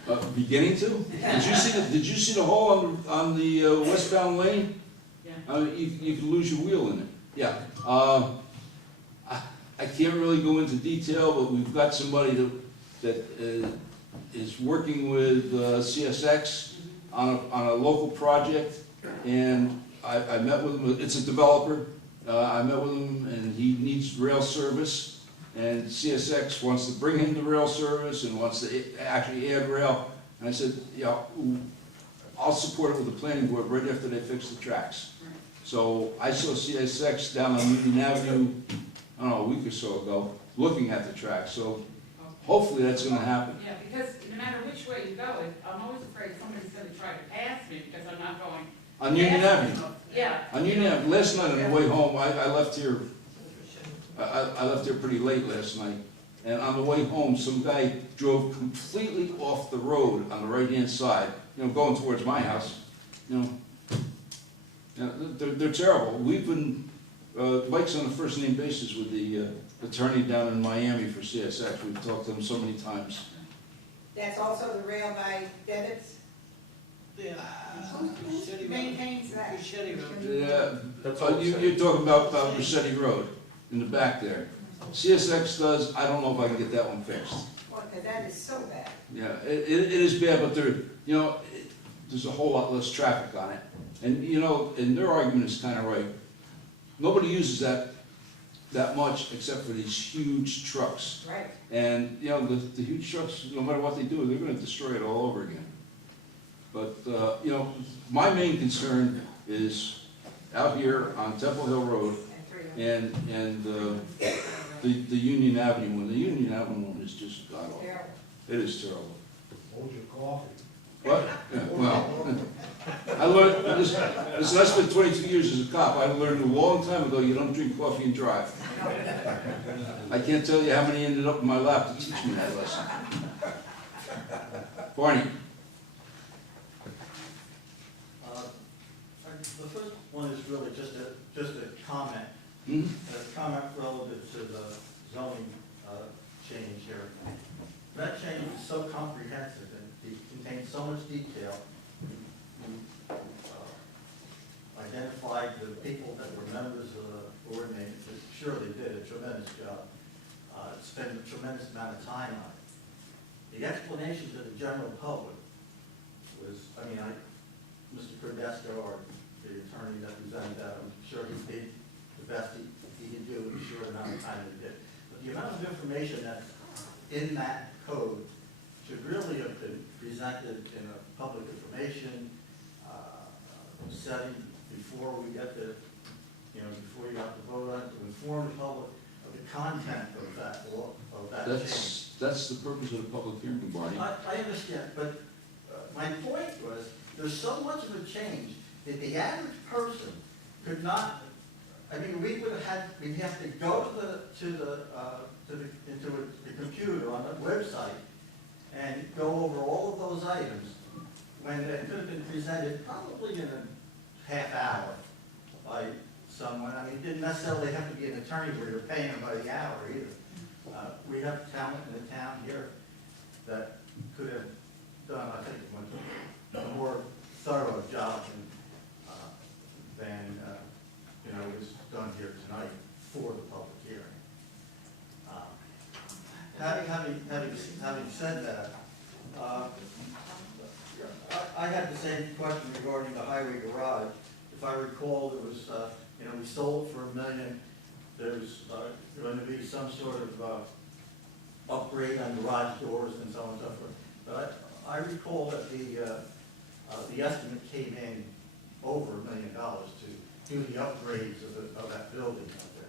well. Beginning to? Did you see the hole on the westbound lane? Yeah. You could lose your wheel in it. Yeah. I can't really go into detail, but we've got somebody that is working with CSX on a local project, and I met with him. It's a developer. I met with him, and he needs rail service, and CSX wants to bring him the rail service and wants to actually add rail. And I said, yeah, I'll support it with the planning board right after they fix the tracks. So I saw CSX down on Union Avenue, I don't know, a week or so ago, looking at the tracks. So hopefully that's gonna happen. Yeah, because no matter which way you go, I'm always afraid somebody's gonna try to pass me because I'm not going. On Union Avenue. Yeah. On Union Avenue. Last night on the way home, I left here, I left here pretty late last night. And on the way home, some guy drove completely off the road on the right-hand side, you know, going towards my house, you know. They're terrible. We've been, Mike's on a first-name basis with the attorney down in Miami for CSX. We've talked to him so many times. That's also the rail by debits? Yeah. Who maintains that? Yeah, you're talking about Rossetti Road in the back there. CSX does, I don't know if I can get that one fixed. Well, because that is so bad. Yeah, it is bad, but there's a whole lot less traffic on it. And, you know, and their argument is kind of right. Nobody uses that much except for these huge trucks. Right. And, you know, the huge trucks, no matter what they do, they're gonna destroy it all over again. But, you know, my main concern is out here on Temple Hill Road and the Union Avenue one. The Union Avenue one is just god awful. It is terrible. Hold your coffee. What? Yeah, well, I learned, listen, I spent 22 years as a cop. I learned a long time ago you don't drink coffee and drive. I can't tell you how many ended up in my lap to teach me that lesson. Barney. The first one is really just a comment. Hmm? A comment relative to the zoning change here. That change is so comprehensive and it contains so much detail. You identified the people that were members of the board, and it surely did a tremendous job. Spent a tremendous amount of time on it. The explanation to the general public was, Mr. Cordesco, or the attorney that presented that, I'm sure he did the best he could do in the short amount of time he did. But the amount of information that's in that code should really have been presented in a public information setting before we get the, before you have to vote on it, to inform the public of the content of that law, of that change. That's the purpose of the public hearing, Barney. I understand, but my point was, there's so much of a change that the average person could not, we'd have to go into the computer on the website and go over all of those items when it could have been presented probably in a half hour by someone. It didn't necessarily have to be an attorney where you're paying them by the hour either. We have talent in the town here that could have done, I think, a more thorough job than was done here tonight for the public hearing. Having said that, I had the same question regarding the highway garage. If I recall, it was, we sold it for $1 million. There's going to be some sort of upgrade on garage doors and so on and so forth. But I recall that the estimate came in over $1 million to do the upgrades of that building out there.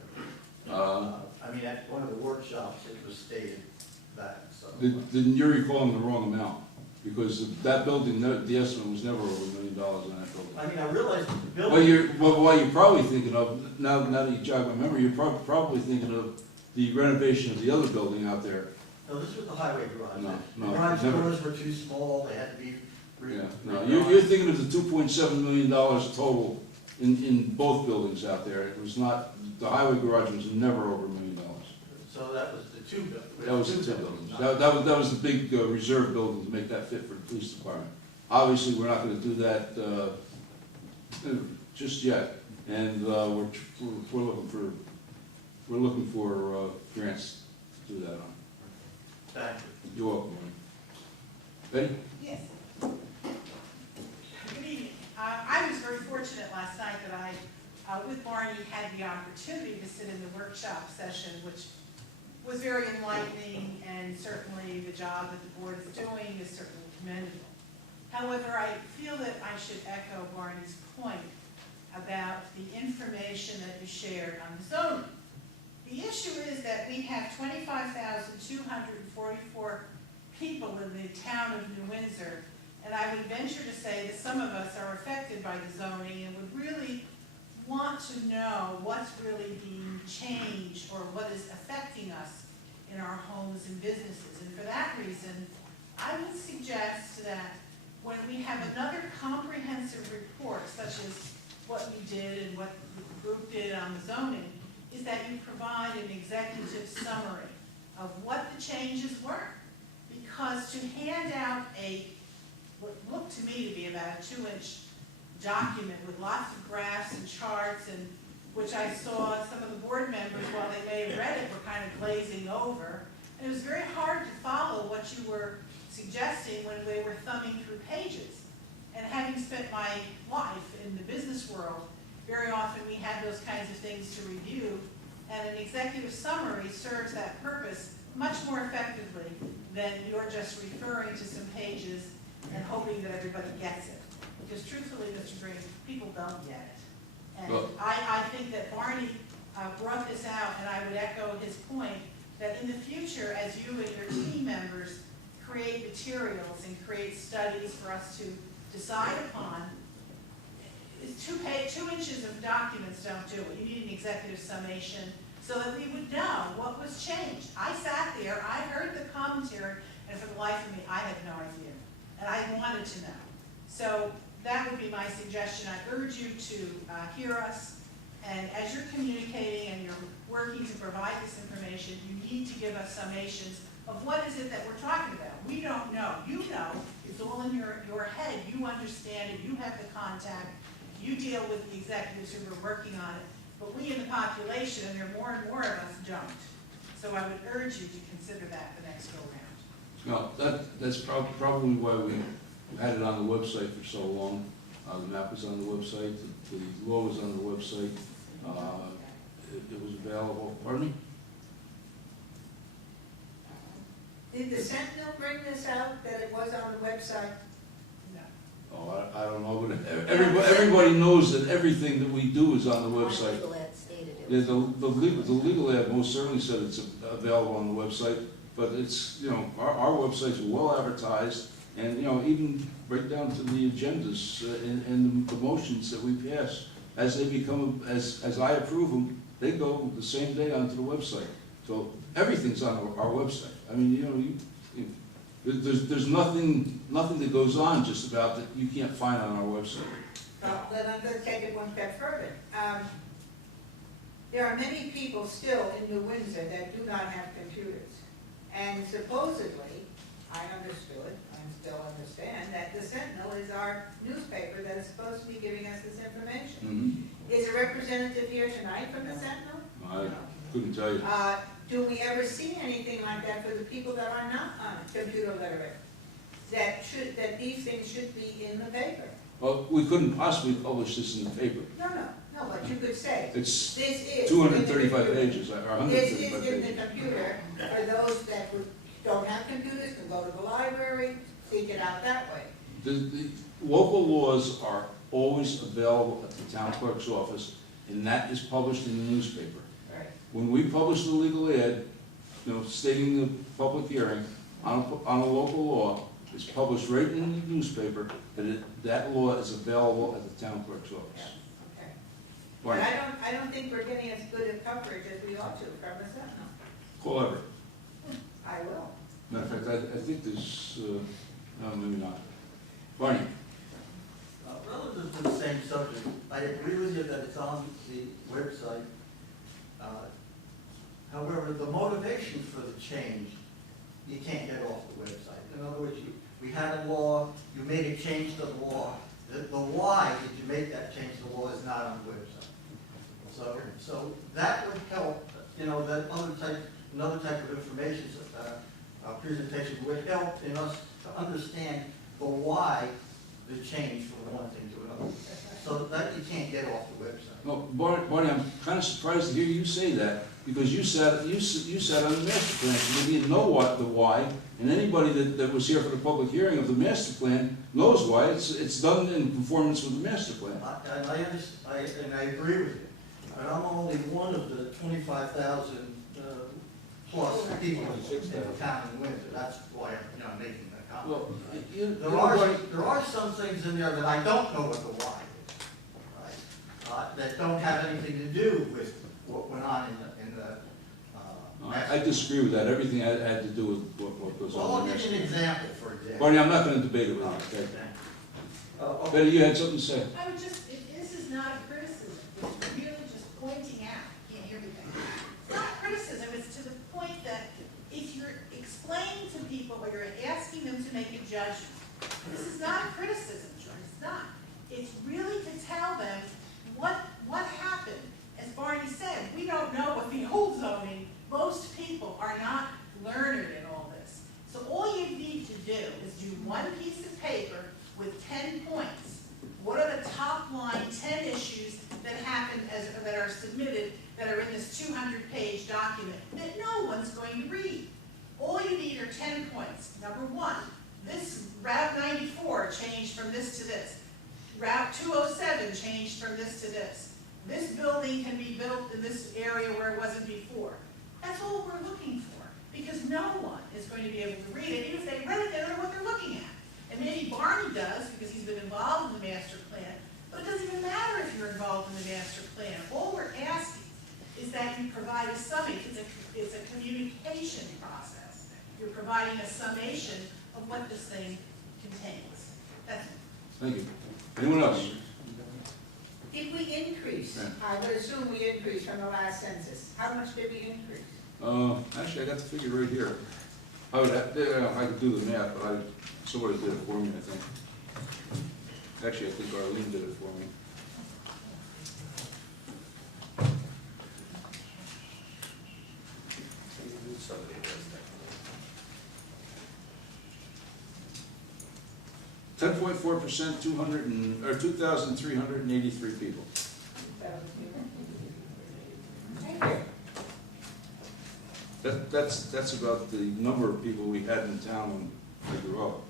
I mean, at one of the workshops, it was stated that, so. Then you're recalling the wrong amount, because that building, the estimate was never over $1 million on that building. I mean, I realize the building. What you're probably thinking of, now that you jog my memory, you're probably thinking of the renovation of the other building out there. No, this was the highway garage. No, The garage never. doors were too small, they had to be Yeah, no, you're thinking of the $2.7 million total in both buildings out there. It was not, the highway garage was never over $1 million. So that was the two buildings. That was the two buildings. That was the big reserve building to make that fit for the police department. Obviously, we're not gonna do that, just yet. And, we're looking for grants to do that on. Thank you. You're welcome. Betty? Yes. Good evening. I was very fortunate last night that I, with Barney, had the opportunity to sit in the workshop session, which was very enlightening, and certainly the job that the board is doing is certainly commendable. However, I feel that I should echo Barney's point about the information that you shared on the zoning. The issue is that we have 25,244 people in the town of New Windsor, and I would venture to say that some of us are affected by the zoning and would really want to know what's really being changed or what is affecting us in our homes and businesses. And for that reason, I would suggest that when we have another comprehensive report, such as what you did and what the group did on the zoning, is that you provide an executive summary of what the changes were. Because to hand out what looked to me to be about a 2-inch document with lots of graphs and charts, and which I saw some of the board members, while they may have read it, were kind of glazing over. And it was very hard to follow what you were suggesting when they were thumbing through pages. And having spent my life in the business world, very often we had those kinds of things to review, and an executive summary serves that purpose much more effectively than you're just referring to some pages and hoping that everybody gets it. Because truthfully, Mr. Green, people don't get it. And Well, I think that Barney brought this out, and I would echo his point, that in the future, as you and your team members create materials and create studies for us to decide upon, 2 inches of documents don't do it. You need an executive summation so that we would know what was changed. I sat there, I heard the commentary, and for the life of me, I had no idea. And I wanted to know. So that would be my suggestion. I urge you to hear us, and as you're communicating and you're working to provide this information, you need to give us summations of what is it that we're talking about. We don't know. You know. It's all in your head. You understand it. You have the contact. You deal with the executives who are working on it. But we in the population, and there are more and more of us, don't. So I would urge you to consider that the next go-round. No, that's probably why we had it on the website for so long. The map was on the website, the law was on the website. It was available. Pardon me? Did the Sentinel bring this out, that it was on the website? Oh, I don't know, but everybody knows that everything that we do is on the website. Legal ad stated it Yeah, was. the legal ad most certainly said it's available on the website, but it's, our websites are well advertised, and, even right down to the agendas and the motions that we pass, as they become, as I approve them, they go the same day onto the website. So everything's on our website. I mean, there's nothing that goes on just about that you can't find on our website. Well, then I'm going to take it one step further. There are many people still in New Windsor that do not have computers. And supposedly, I understood, I still understand, that the Sentinel is our newspaper that is supposed to be giving us this information. Is a representative here tonight from the Sentinel? I couldn't tell you. Do we ever see anything like that for the people that are not computer literate? That these things should be in the paper? Well, we couldn't possibly publish this in the paper. No, but you could say, It's this is. 235 pages, or 135 This is in pages. the computer for those that don't have computers, can go to the library, seek it out that way. The local laws are always available at the town clerk's office, and that is published in the newspaper. Right. When we publish the legal ad, stating the public hearing on a local law, it's published right in the newspaper, that law is available at the town clerk's office. Okay. But Right. I don't think we're getting as good a coverage as we ought to from the Sentinel. Call Everett. I will. Matter of fact, I think there's, no, maybe not. Barney? Relative to the same subject, I agree with you that it's on the website. However, the motivation for the change, you can't get off the website. In other words, we had a law, you made a change to the law. The why did you make that change to the law is not on the website. So that would help, that another type of information presentation would help in us to understand the why the change from one thing to another. So that you can't get off the website. No, Barney, I'm kind of surprised to hear you say that, because you sat on the master plan, so you didn't know the why, and anybody that was here for the public hearing of the master plan knows why. It's done in conformance with the master plan. And I agree with you. And I'm only one of the 25,000 plus people in the town of Windsor. That's why I'm making that comment. Well, There are some things in there that I don't know what the why is, right? That don't have anything to do with what went on in the I disagree with that. Everything had to do with what goes Well, on I'll in the give master you an plan. example, for example. Barney, I'm not going to debate it with you, okay? Betty, you had something to say? I would just, this is not a criticism, it's really just pointing out, can't hear me. It's not a criticism, it's to the point that if you're explaining to people or you're asking them to make a judgment, this is not a criticism, George, it's not. It's really to tell them what happened. As Barney said, we don't know what the old zoning, most people are not learned in all this. So all you need to do is do one piece of paper with 10 points. What are the top line 10 issues that happened that are submitted that are in this 200-page document that no one's going to read? All you need are 10 points. Number one, this Route 94 changed from this to this. Route 207 changed from this to this. This building can be built in this area where it wasn't before. That's all we're looking for, because no one is going to be able to read it. Even if they read it, they don't know what they're looking at. And maybe Barney does, because he's been involved in the master plan, but it doesn't even matter if you're involved in the master plan. All we're asking is that you provide a summation. It's a communication process. You're providing a summation of what this thing contains. That's it. Thank you. Anyone else? Did we increase? I would assume we increased from the last census. How much did we increase? Actually, I got the figure right here. I could do the math, but somebody did it for me, I think. Actually, I think Arlene did it for me. Somebody does that. 10.4%, 2,383 people. Thank you. That's about the number of people we had in town when I grew up.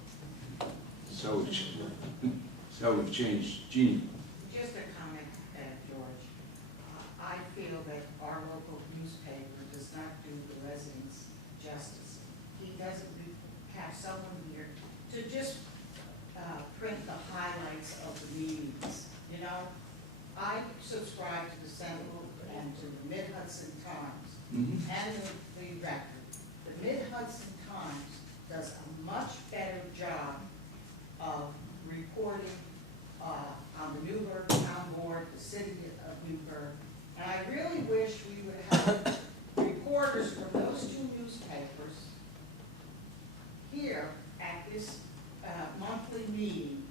That's how we've changed. Jeannie? Just a comment, George. I feel that our local newspaper does not do the residents justice. He doesn't have someone here to just print the highlights of the meetings. I subscribe to the Sentinel and to the Mid-Hudson Times and the Record. The Mid-Hudson Times does a much better job of reporting on the Newburgh Town Board, the city of Newburgh. And I really wish we would have reporters from those two newspapers here at this monthly meeting,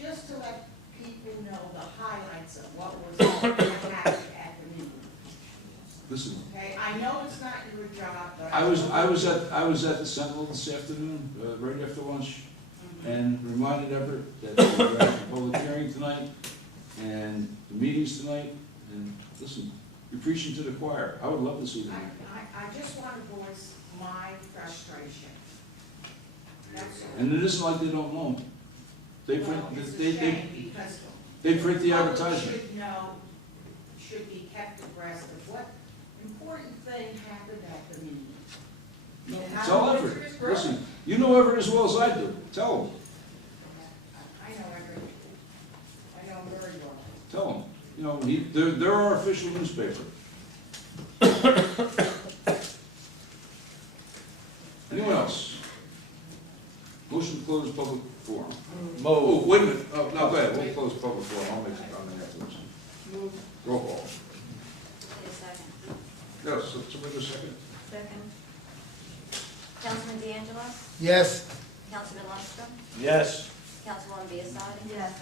just to let people know the highlights of what was happening at the meeting. Listen. Okay, I know it's not your job, but I was at the Sentinel this afternoon, right after lunch, and reminded Everett that we're having a public hearing tonight, and the meetings tonight, and listen, you're preaching to the choir. I would love to see that. I just want to voice my frustration And it isn't like they don't know. They print, Well, it's a they shame because print the public advertisement. should know, should be kept abreast of what important thing happened at the meeting. And how Tell Windsor Everett, is growing. listen, you know Everett as well as I do. Tell them, I know Everett. I know him very well. tell them. You know, they're our official newspaper. Anyone else? Motion to close public forum. Oh, wait a minute. Oh, no, go ahead. We'll close public forum. I'll make a comment afterwards. Roll call. Need a second? Yes, somebody go second. Second. Councilman D'Angelo? Yes. Councilman Lundstrom? Yes. Councilwoman Biassiatti? Yes.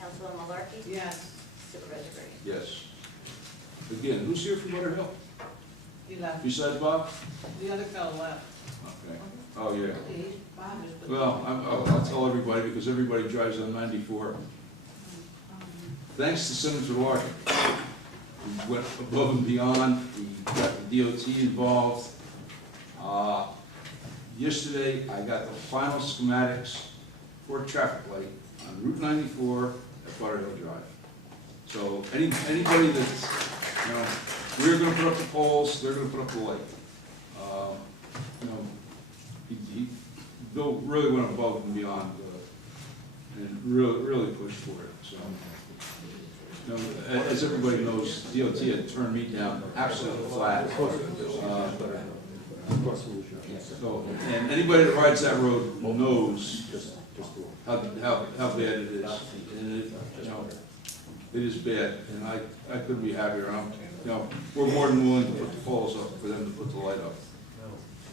Councilwoman Malarkey? Yes. Supervisor Green? Yes. Again, who's here from Butter Hill? He left. Besides Bob? The other fellow left. Okay. Oh, yeah. Bob is. Well, I'll tell everybody, because everybody drives on 94. Thanks to Senator Larkin. He went above and beyond, he got the DOT involved. Yesterday, I got the final schematics for a traffic light on Route 94 at Butter Hill Drive. So anybody that's, you know, we're gonna put up the poles, they're gonna put up the light. You know, Bill really went above and beyond, and really pushed for it, so. You know, as everybody knows, DOT had turned me down absolutely flat. So, and anybody that rides that road knows how bad it is. And it, you know, it is bad, and I couldn't be happier. You know, we're more than willing to put the poles up for them to put the light up.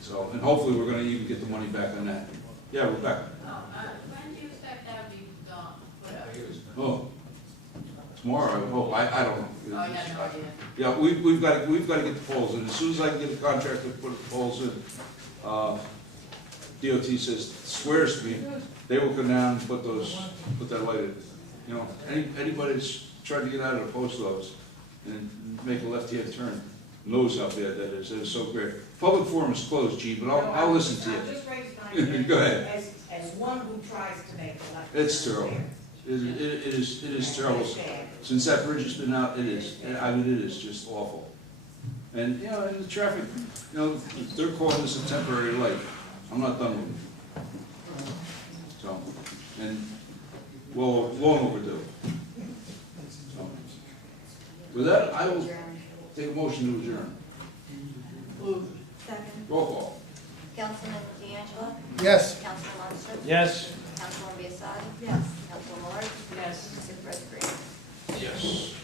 So, and hopefully we're gonna even get the money back on that. Yeah, Rebecca. When do you expect that to be done, put up? Oh, tomorrow, I hope. I don't know. Oh, you have no idea. Yeah, we've got to get the poles in. As soon as I can get a contractor to put the poles in, DOT says, swears to me, they will come down and put that light in. You know, anybody that's tried to get out of the post office and make a left-hand turn knows how bad that is. That is so great. Public forum is closed, G, but I'll listen to I you. just raised my hand. Go ahead. As one who tries to make a left. It's turn terrible. there. It is terrible. It's bad. Since that bridge has been out, it is. I mean, it is just awful. And, you know, and the traffic, you know, they're calling this a temporary light. I'm not done with it. So, and, well, long overdue. So, with that, I will take a motion to adjourn. Second. Roll call. Councilman D'Angelo? Yes. Councilman Lundstrom? Yes. Councilwoman Biassiatti? Yes. Councilwoman Malarkey? Yes. Supervisor Green? Yes.